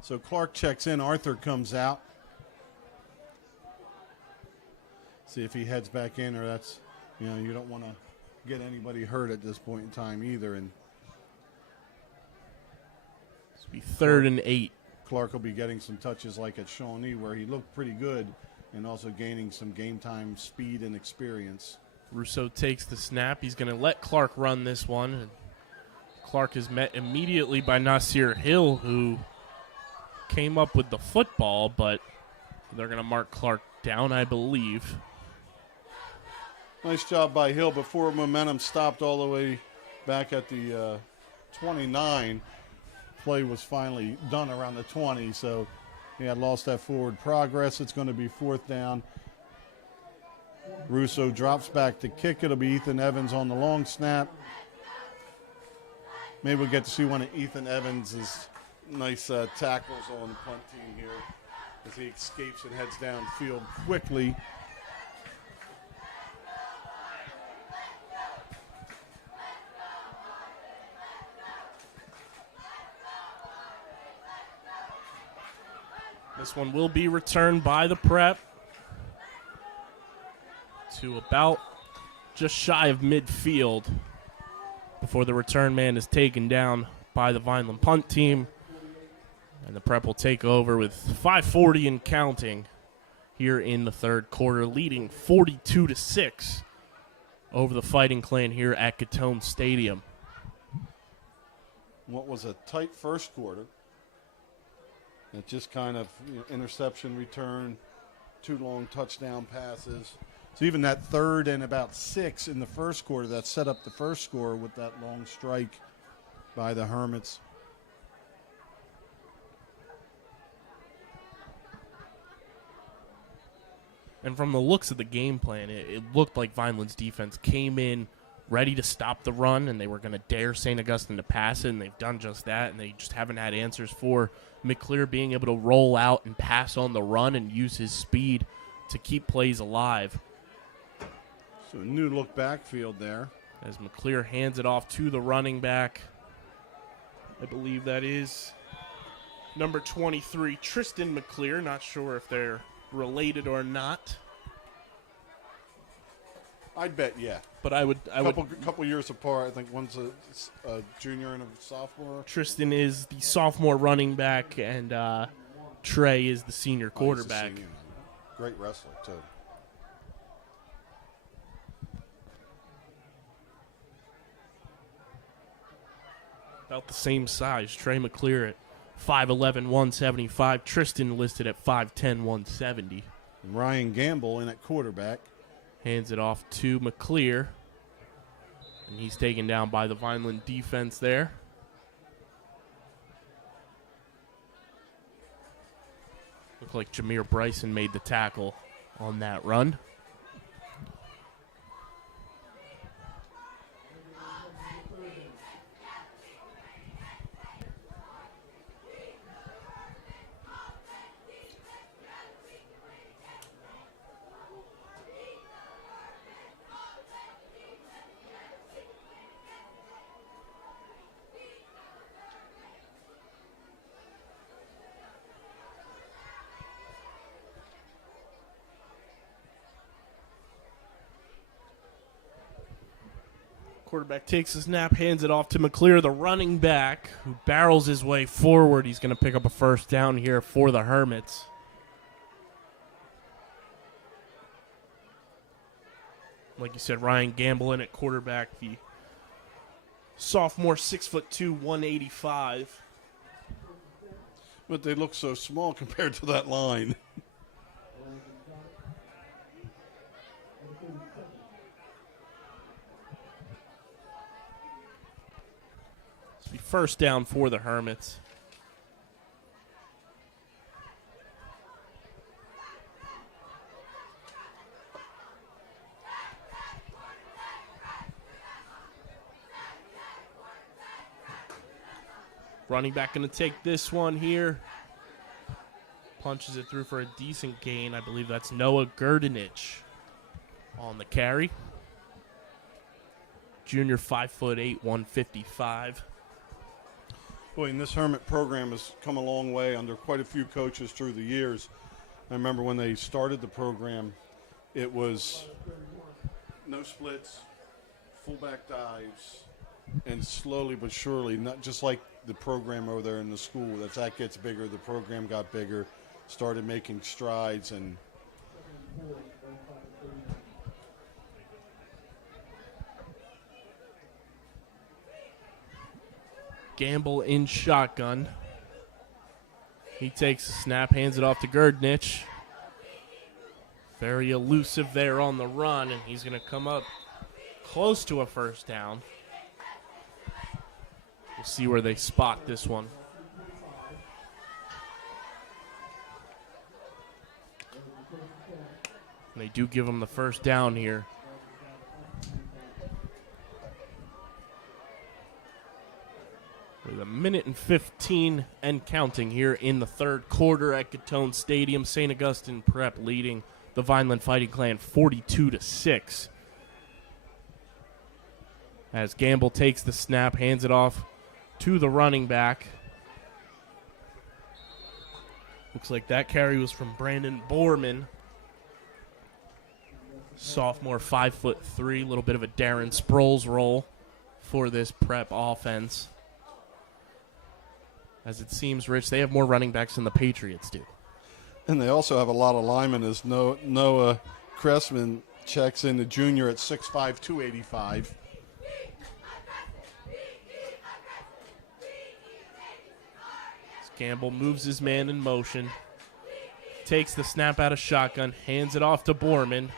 So Clark checks in. Arthur comes out. See if he heads back in, or that's, you don't want to get anybody hurt at this point in time either. And It's be 3rd and 8. Clark will be getting some touches like at Shawnee, where he looked pretty good, and also gaining some game time speed and experience. Russo takes the snap. He's going to let Clark run this one. And Clark is met immediately by Nasir Hill, who came up with the football, but they're going to mark Clark down, I believe. Nice job by Hill before momentum stopped all the way back at the 29. Play was finally done around the 20, so he had lost that forward progress. It's going to be 4th down. Russo drops back to kick. It'll be Ethan Evans on the long snap. Maybe we'll get to see one of Ethan Evans' nice tackles on the punt team here as he escapes and heads downfield quickly. This one will be returned by the prep to about just shy of midfield before the return man is taken down by the Vineland punt team. And the prep will take over with 5:40 and counting here in the 3rd quarter, leading 42-6 over the Fighting Clan here at Gittone Stadium. What was a tight first quarter. It just kind of interception return, 2 long touchdown passes. So even that 3rd and about 6 in the first quarter, that set up the first score with that long strike by the Hermits. And from the looks of the game plan, it looked like Vineland's defense came in ready to stop the run, and they were going to dare St. Augustine to pass it, and they've done just that, and they just haven't had answers for McClear being able to roll out and pass on the run and use his speed to keep plays alive. So a new look backfield there. As McClear hands it off to the running back. I believe that is number 23, Tristan McClear. Not sure if they're related or not. I'd bet, yeah. But I would couple years apart. I think one's a junior and a sophomore. Tristan is the sophomore running back, and Trey is the senior quarterback. He's a senior. Great wrestler, too. About the same size. Trey McClear at 5'11", 175. Tristan listed at 5'10", 170. Ryan Gamble in at quarterback. Hands it off to McClear. And he's taken down by the Vineland defense there. Looked like Jameer Bryson made the tackle on that run. Quarterback takes a snap, hands it off to McClear, the running back, who barrels his way forward. He's going to pick up a first down here for the Hermits. Like you said, Ryan Gamble in at quarterback, the sophomore, 6'2", 185. But they look so small compared to that line. first down for the Hermits. Running back going to take this one here. Punches it through for a decent gain. I believe that's Noah Gurdenich on the carry. Junior, 5'8", 155. Boy, and this Hermit program has come a long way under quite a few coaches through the years. I remember when they started the program, it was no splits, fullback dives, and slowly but surely, not just like the program over there in the school, as that gets bigger, the program got bigger, started making strides, and Gamble in shotgun. He takes a snap, hands it off to Gurdenich. Very elusive there on the run, and he's going to come up close to a first down. We'll see where they spot this one. And they do give him the first down here. With a minute and 15 and counting here in the third quarter at Gittone Stadium. St. Augustine Prep leading the Vineland Fighting Clan 42-6. As Gamble takes the snap, hands it off to the running back. Looks like that carry was from Brandon Borman. Sophomore, 5'3", a little bit of a Darren Sproles role for this Prep offense. As it seems, Rich, they have more running backs than the Patriots do. And they also have a lot of linemen, as Noah Cressman checks in, the junior at 6'5", 285. Gamble moves his man in motion, takes the snap out of shotgun, hands it off to Borman,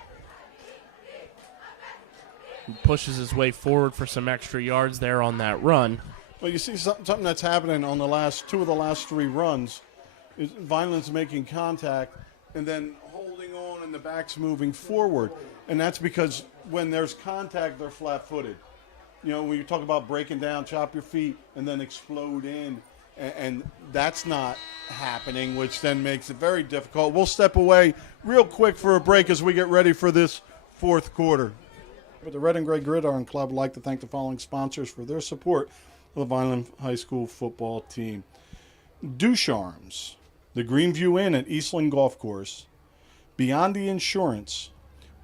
who pushes his way forward for some extra yards there on that run. Well, you see something that's happening on two of the last three runs. Is Vineland's making contact and then holding on, and the back's moving forward. And that's because when there's contact, they're flat-footed. You know, when you talk about breaking down, chop your feet, and then explode in, and that's not happening, which then makes it very difficult. We'll step away real quick for a break as we get ready for this fourth quarter. But the Red and Gray Gridiron Club would like to thank the following sponsors for their support of the Vineland High School football team. Ducharme's, the Greenview Inn at Eastland Golf Course, Beyond the Insurance,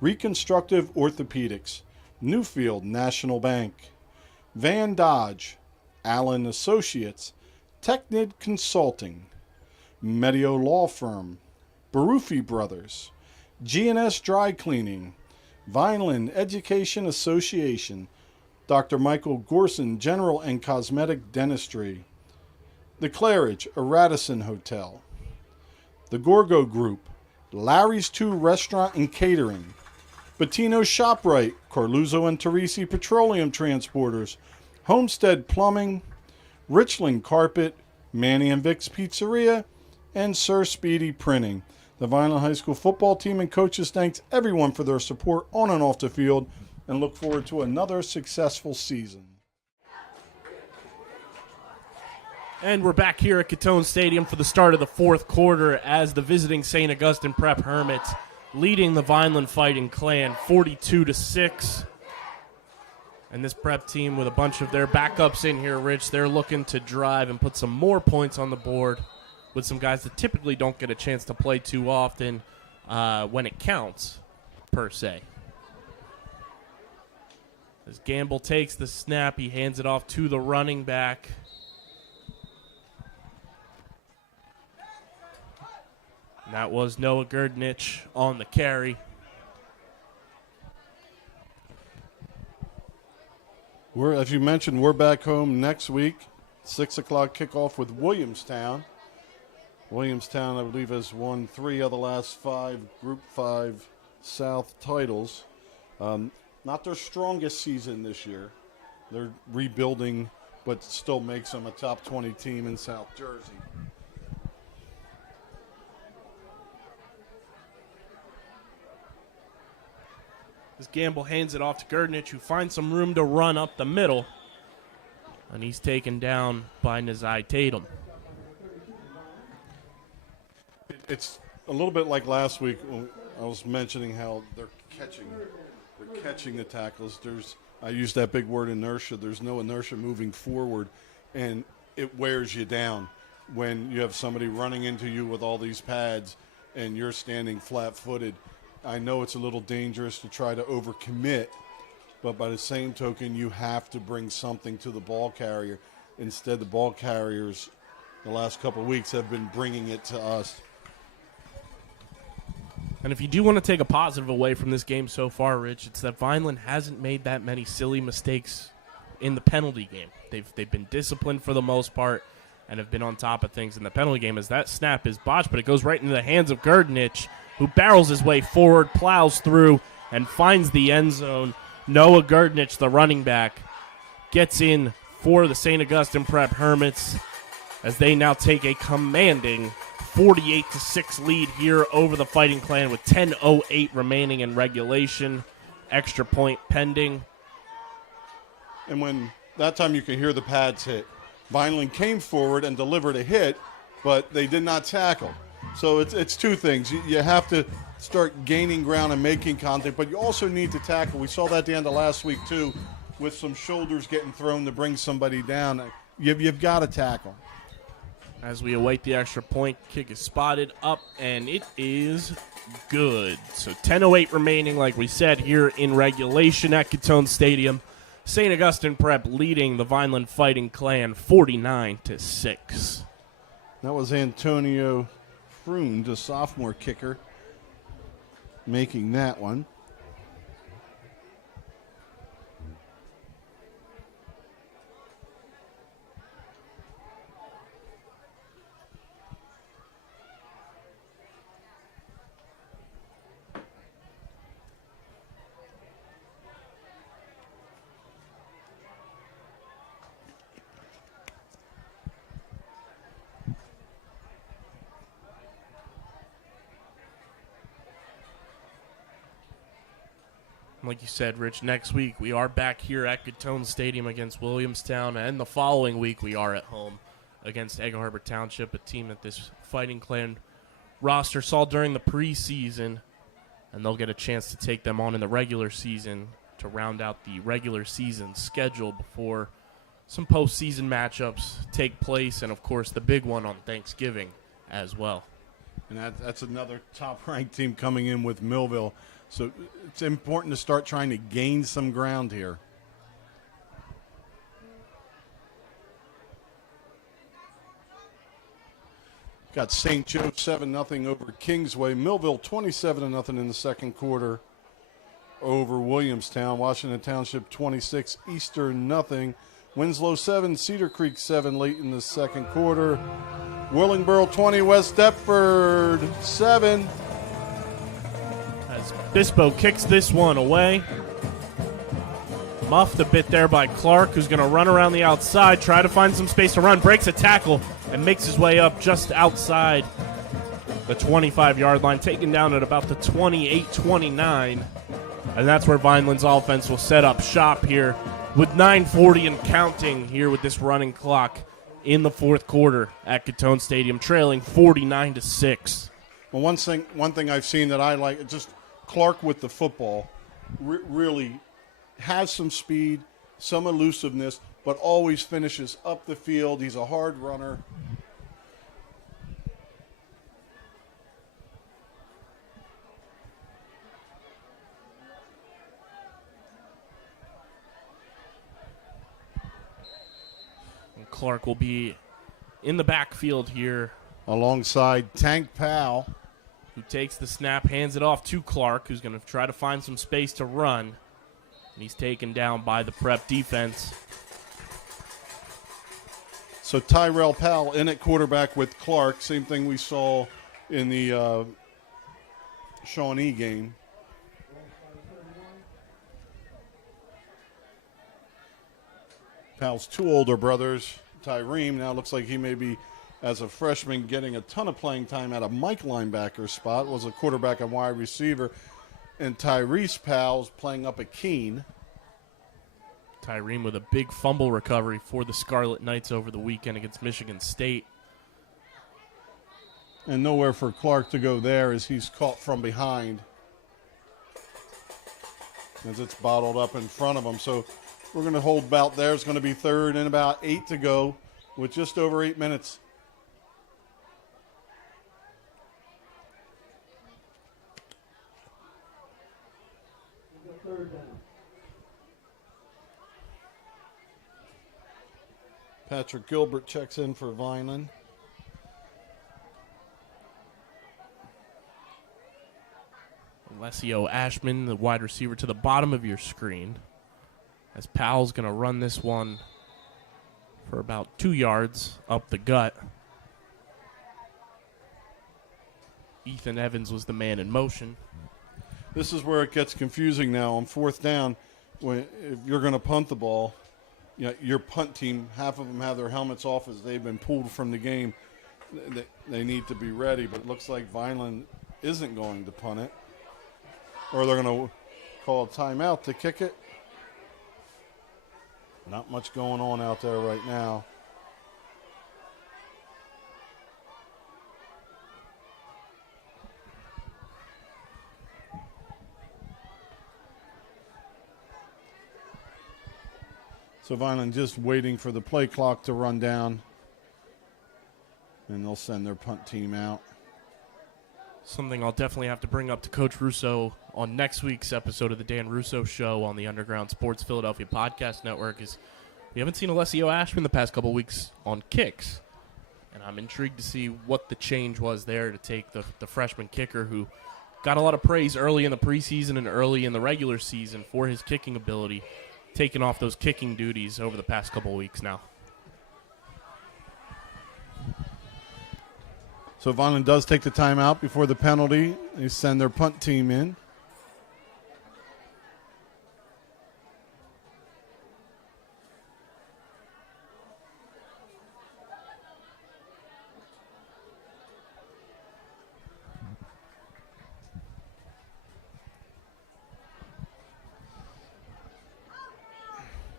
Reconstructive Orthopedics, Newfield National Bank, Van Dodge, Allen Associates, Technid Consulting, Medio Law Firm, Barufi Brothers, G&S Dry Cleaning, Vineland Education Association, Dr. Michael Gorson General and Cosmetic Dentistry, The Claridge, a Radisson Hotel, The Gorgo Group, Larry's 2 Restaurant and Catering, Bettino's ShopRite, Carluzzo and Teresi Petroleum Transporters, Homestead Plumbing, Richland Carpet, Manny and Vic's Pizzeria, and Sir Speedy Printing. The Vineland High School football team and coaches thanks everyone for their support on and off the field and look forward to another successful season. And we're back here at Gittone Stadium for the start of the fourth quarter as the visiting St. Augustine Prep Hermits leading the Vineland Fighting Clan 42-6. And this Prep team with a bunch of their backups in here, Rich, they're looking to drive and put some more points on the board with some guys that typically don't get a chance to play too often when it counts, per se. As Gamble takes the snap, he hands it off to the running back. And that was Noah Gurdenich on the carry. As you mentioned, we're back home next week. 6 o'clock kickoff with Williamstown. Williamstown, I believe, has won 3 of the last 5 Group 5 South titles. Not their strongest season this year. They're rebuilding but still makes them a top 20 team in South Jersey. As Gamble hands it off to Gerdnich, who finds some room to run up the middle. And he's taken down by Nazai Tatum. It's a little bit like last week when I was mentioning how they're catching the tackles. I used that big word inertia. There's no inertia moving forward, and it wears you down when you have somebody running into you with all these pads and you're standing flat-footed. I know it's a little dangerous to try to overcommit, but by the same token, you have to bring something to the ball carrier. Instead, the ball carriers the last couple of weeks have been bringing it to us. And if you do want to take a positive away from this game so far, Rich, it's that Vineland hasn't made that many silly mistakes in the penalty game. They've been disciplined for the most part and have been on top of things in the penalty game as that snap is botched, but it goes right into the hands of Gerdnich, who barrels his way forward, plows through, and finds the end zone. Noah Gerdnich, the running back, gets in for the St. Augustine Prep Hermits as they now take a commanding 48-6 lead here over the Fighting Clan with 10:08 remaining in regulation. Extra point pending. And when that time you can hear the pads hit. Vineland came forward and delivered a hit, but they did not tackle. So it's two things. You have to start gaining ground and making contact, but you also need to tackle. We saw that at the end of last week, too, with some shoulders getting thrown to bring somebody down. You've got to tackle. As we await the extra point, kick is spotted up, and it is good. So 10:08 remaining, like we said, here in regulation at Gittone Stadium. St. Augustine Prep leading the Vineland Fighting Clan 49-6. That was Antonio Froon, the sophomore kicker, making that one. Like you said, Rich, next week we are back here at Gittone Stadium against Williamstown, and the following week we are at home against Egg Harbor Township, a team that this Fighting Clan roster saw during the preseason, and they'll get a chance to take them on in the regular season to round out the regular season schedule before some postseason matchups take place, and, of course, the big one on Thanksgiving as well. And that's another top-ranked team coming in with Millville. So it's important to start trying to gain some ground here. Got St. Joe 7-0 over Kingsway. Millville 27-0 in the second quarter over Williamstown. Washington Township 26, Eastern 0. Winslow 7, Cedar Creek 7 late in the second quarter. Willingboro 20, West Deptford 7. As Bispo kicks this one away. Muffed a bit there by Clark, who's going to run around the outside, try to find some space to run, breaks a tackle, and makes his way up just outside the 25-yard line, taken down at about the 28-29. And that's where Vineland's offense will set up shop here with 9:40 and counting here with this running clock in the fourth quarter at Gittone Stadium, trailing 49-6. Well, one thing I've seen that I like, just Clark with the football really has some speed, some elusiveness, but always finishes up the field. He's a hard runner. And Clark will be in the backfield here, Alongside Tank Powell. who takes the snap, hands it off to Clark, who's going to try to find some space to run. And he's taken down by the Prep defense. So Tyrell Powell in at quarterback with Clark. Same thing we saw in the Shawnee game. Powell's two older brothers, Tyreem, now looks like he may be, as a freshman, getting a ton of playing time at a Mike linebacker spot, was a quarterback and wide receiver. And Tyrese Powell's playing up at Keene. Tyreem with a big fumble recovery for the Scarlet Knights over the weekend against Michigan State. And nowhere for Clark to go there as he's caught from behind, as it's bottled up in front of him. So we're going to hold about there. It's going to be third and about 8 to go with just over 8 minutes. Patrick Gilbert checks in for Vineland. Alessio Ashman, the wide receiver, to the bottom of your screen. As Powell's going to run this one for about 2 yards up the gut. Ethan Evans was the man in motion. This is where it gets confusing now on fourth down. If you're going to punt the ball, you know, your punt team, half of them have their helmets off as they've been pulled from the game. They need to be ready, but it looks like Vineland isn't going to punt it. Or they're going to call a timeout to kick it. Not much going on out there right now. So Vineland just waiting for the play clock to run down. And they'll send their punt team out. Something I'll definitely have to bring up to Coach Russo on next week's episode of the Dan Russo Show on the Underground Sports Philadelphia Podcast Network is we haven't seen Alessio Ashman the past couple weeks on kicks. And I'm intrigued to see what the change was there to take the freshman kicker who got a lot of praise early in the preseason and early in the regular season for his kicking ability, taking off those kicking duties over the past couple weeks now. So Vineland does take the timeout before the penalty. They send their punt team in.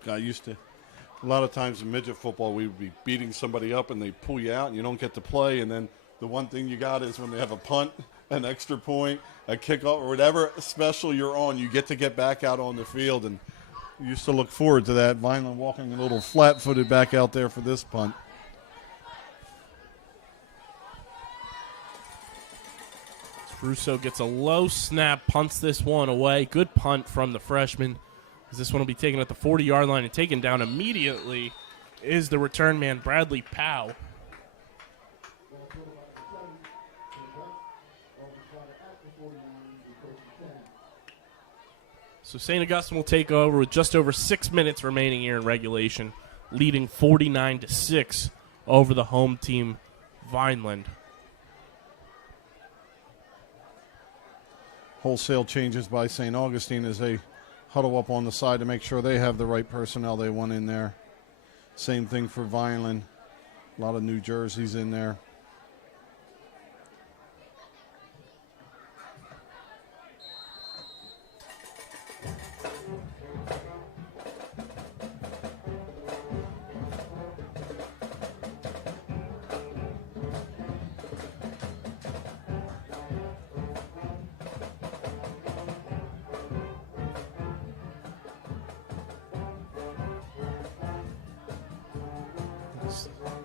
Got used to, a lot of times in midget football, we would be beating somebody up and they pull you out and you don't get to play, and then the one thing you got is when they have a punt, an extra point, a kickoff, or whatever special you're on, you get to get back out on the field. And you used to look forward to that. Vineland walking a little flat-footed back out there for this punt. Russo gets a low snap, punts this one away. Good punt from the freshman. As this one will be taken at the 40-yard line and taken down immediately is the return man, Bradley Powell. So St. Augustine will take over with just over 6 minutes remaining here in regulation, leading 49-6 over the home team, Vineland. Wholesale changes by St. Augustine as they huddle up on the side to make sure they have the right personnel they want in there. Same thing for Vineland. A lot of new jerseys in there.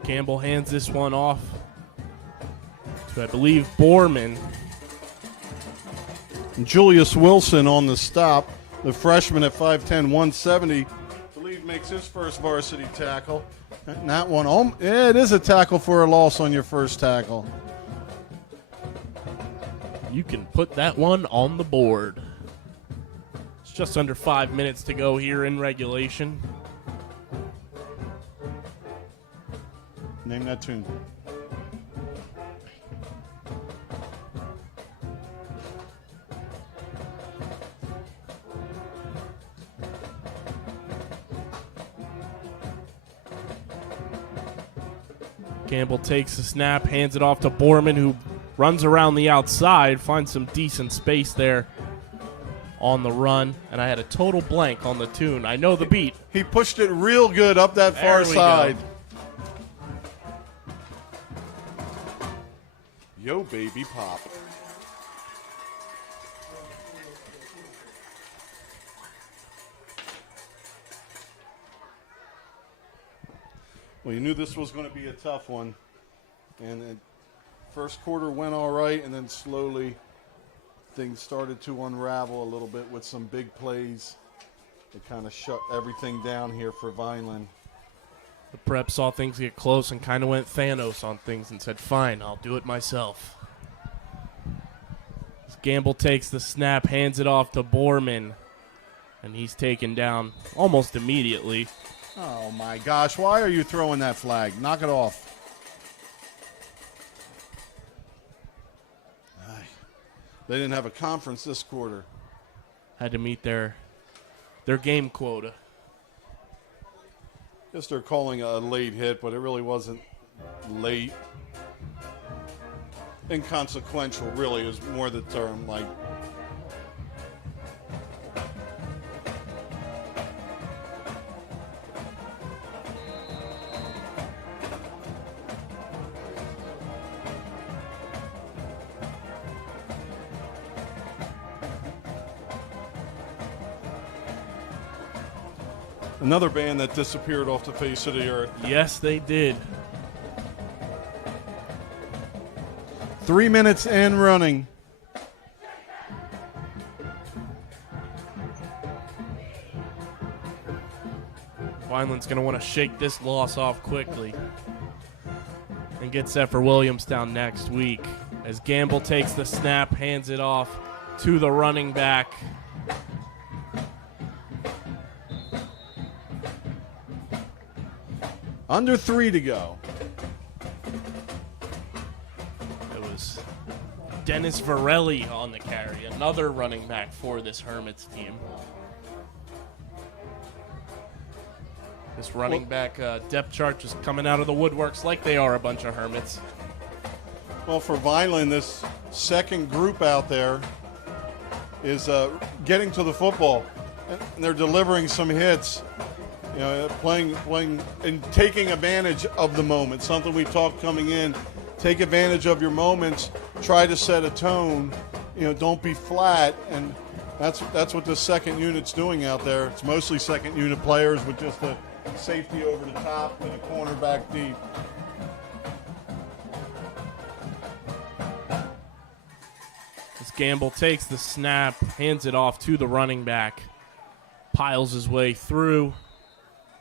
Campbell hands this one off to, I believe, Borman. Julius Wilson on the stop. The freshman at 5'10", 170, I believe makes his first varsity tackle. And that one, it is a tackle for a loss on your first tackle. You can put that one on the board. It's just under 5 minutes to go here in regulation. Name that tune. Gamble takes the snap, hands it off to Borman, who runs around the outside, finds some decent space there on the run. And I had a total blank on the tune. I know the beat. He pushed it real good up that far There we side. go. Yo, baby pop. Well, you knew this was going to be a tough one. And the first quarter went all right, and then slowly things started to unravel a little bit with some big plays. It kind of shut everything down here for Vineland. The prep saw things get close and kind of went Thanos on things and said, fine, I'll do it myself. As Gamble takes the snap, hands it off to Borman, and he's taken down almost immediately. Oh, my gosh. Why are you throwing that flag? Knock it off. They didn't have a conference this quarter. Had to meet their game quota. Guess they're calling a late hit, but it really wasn't late. Inconsequential, really, is more the term. Like, another band that disappeared off the face of the earth. Yes, they did. 3 minutes and running. Vineland's going to want to shake this loss off quickly and get set for Williamstown next week. As Gamble takes the snap, hands it off to the running back. Under 3 to go. It was Dennis Varelli on the carry, another running back for this Hermits team. This running back depth chart just coming out of the woodworks like they are a bunch of Hermits. Well, for Vineland, this second group out there is getting to the football, and they're delivering some hits. You know, playing and taking advantage of the moment. Something we talked coming in. Take advantage of your moments. Try to set a tone. You know, don't be flat. And that's what the second unit's doing out there. It's mostly second unit players with just a safety over the top and a cornerback deep. As Gamble takes the snap, hands it off to the running back, piles his way through.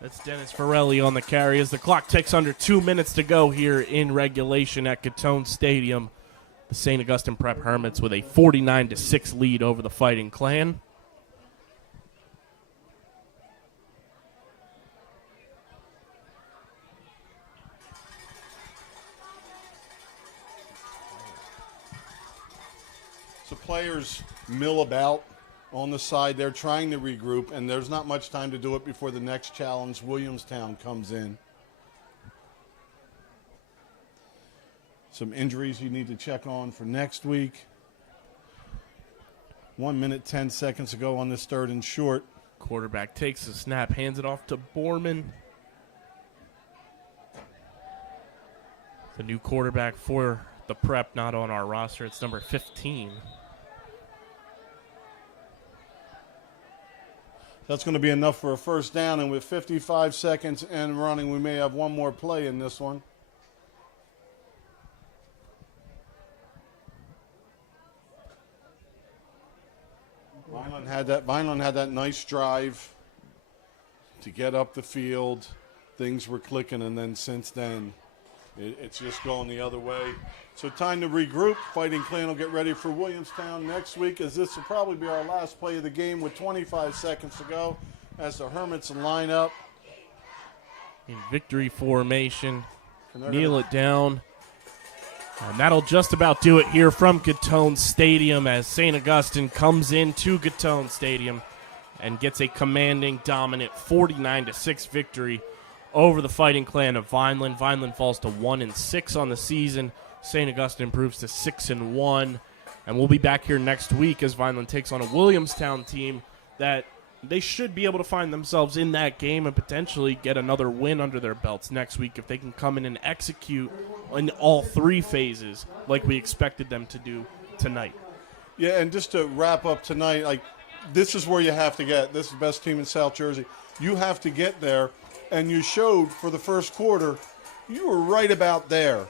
That's Dennis Varelli on the carry as the clock ticks under 2 minutes to go here in regulation at Gittone Stadium. The St. Augustine Prep Hermits with a 49-6 lead over the Fighting Clan. So players mill about on the side. They're trying to regroup, and there's not much time to do it before the next challenge, Williamstown, comes in. Some injuries you need to check on for next week. 1 minute, 10 seconds to go on this third and short. Quarterback takes the snap, hands it off to Borman. The new quarterback for the Prep, not on our roster. It's number 15. That's going to be enough for a first down, and with 55 seconds and running, we may have one more play in this one. Vineland had that nice drive to get up the field. Things were clicking, and then since then, it's just going the other way. So time to regroup. Fighting Clan will get ready for Williamstown next week, as this will probably be our last play of the game with 25 seconds to go as the Hermits line up. In victory formation, kneel it down. And that'll just about do it here from Gittone Stadium as St. Augustine comes into Gittone Stadium and gets a commanding, dominant 49-6 victory over the Fighting Clan of Vineland. Vineland falls to 1-6 on the season. St. Augustine improves to 6-1. And we'll be back here next week as Vineland takes on a Williamstown team that they should be able to find themselves in that game and potentially get another win under their belts next week if they can come in and execute in all three phases like we expected them to do tonight. Yeah, and just to wrap up tonight, like, this is where you have to get. This is the best team in South Jersey. You have to get there, and you showed for the first quarter you were right about there.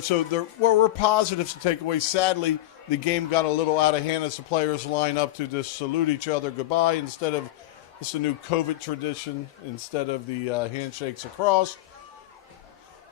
So there were positives to take away. Sadly, the game got a little out of hand as the players line up to just salute each other goodbye instead of, it's a new COVID tradition, instead of the handshakes across.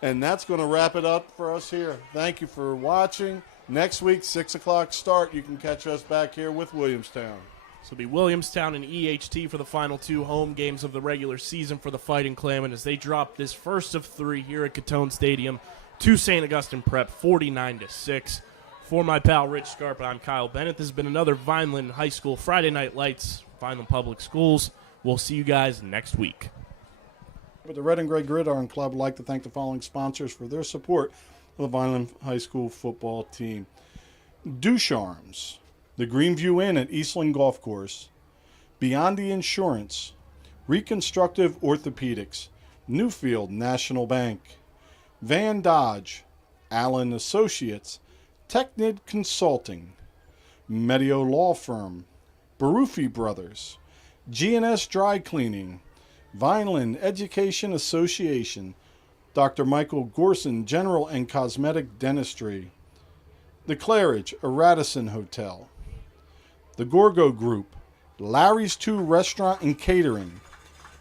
And that's going to wrap it up for us here. Thank you for watching. Next week, 6 o'clock start, you can catch us back here with Williamstown. This will be Williamstown and EHT for the final two home games of the regular season for the Fighting Clan as they drop this first of three here at Gittone Stadium to St. Augustine Prep, 49-6. For my pal Rich Scarpa, I'm Kyle Bennett. This has been another Vineland High School Friday Night Lights, Vineland Public Schools. We'll see you guys next week. But the Red and Gray Gridiron Club would like to thank the following sponsors for their support of the Vineland High School football team. Ducharmes, the Greenview Inn at Eastland Golf Course, Beyond the Insurance, Reconstructive Orthopedics, Newfield National Bank, Van Dodge, Allen Associates, Technid Consulting, Medio Law Firm, Barufi Brothers, G&S Dry Cleaning, Vineland Education Association, Dr. Michael Gorson General and Cosmetic Dentistry, The Claridge, a Radisson Hotel, The Gorgo Group, Larry's 2 Restaurant and Catering,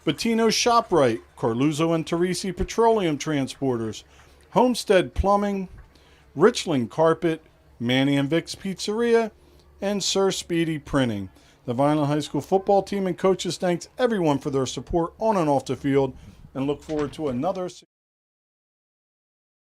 Bettino's ShopRite, Carluzzo and Teresi Petroleum Transporters, Homestead Plumbing, Richland Carpet, Manny and Vic's Pizzeria, and Sir Speedy Printing. The Vineland High School football team and coaches thanks everyone for their support on and off the field and look forward to another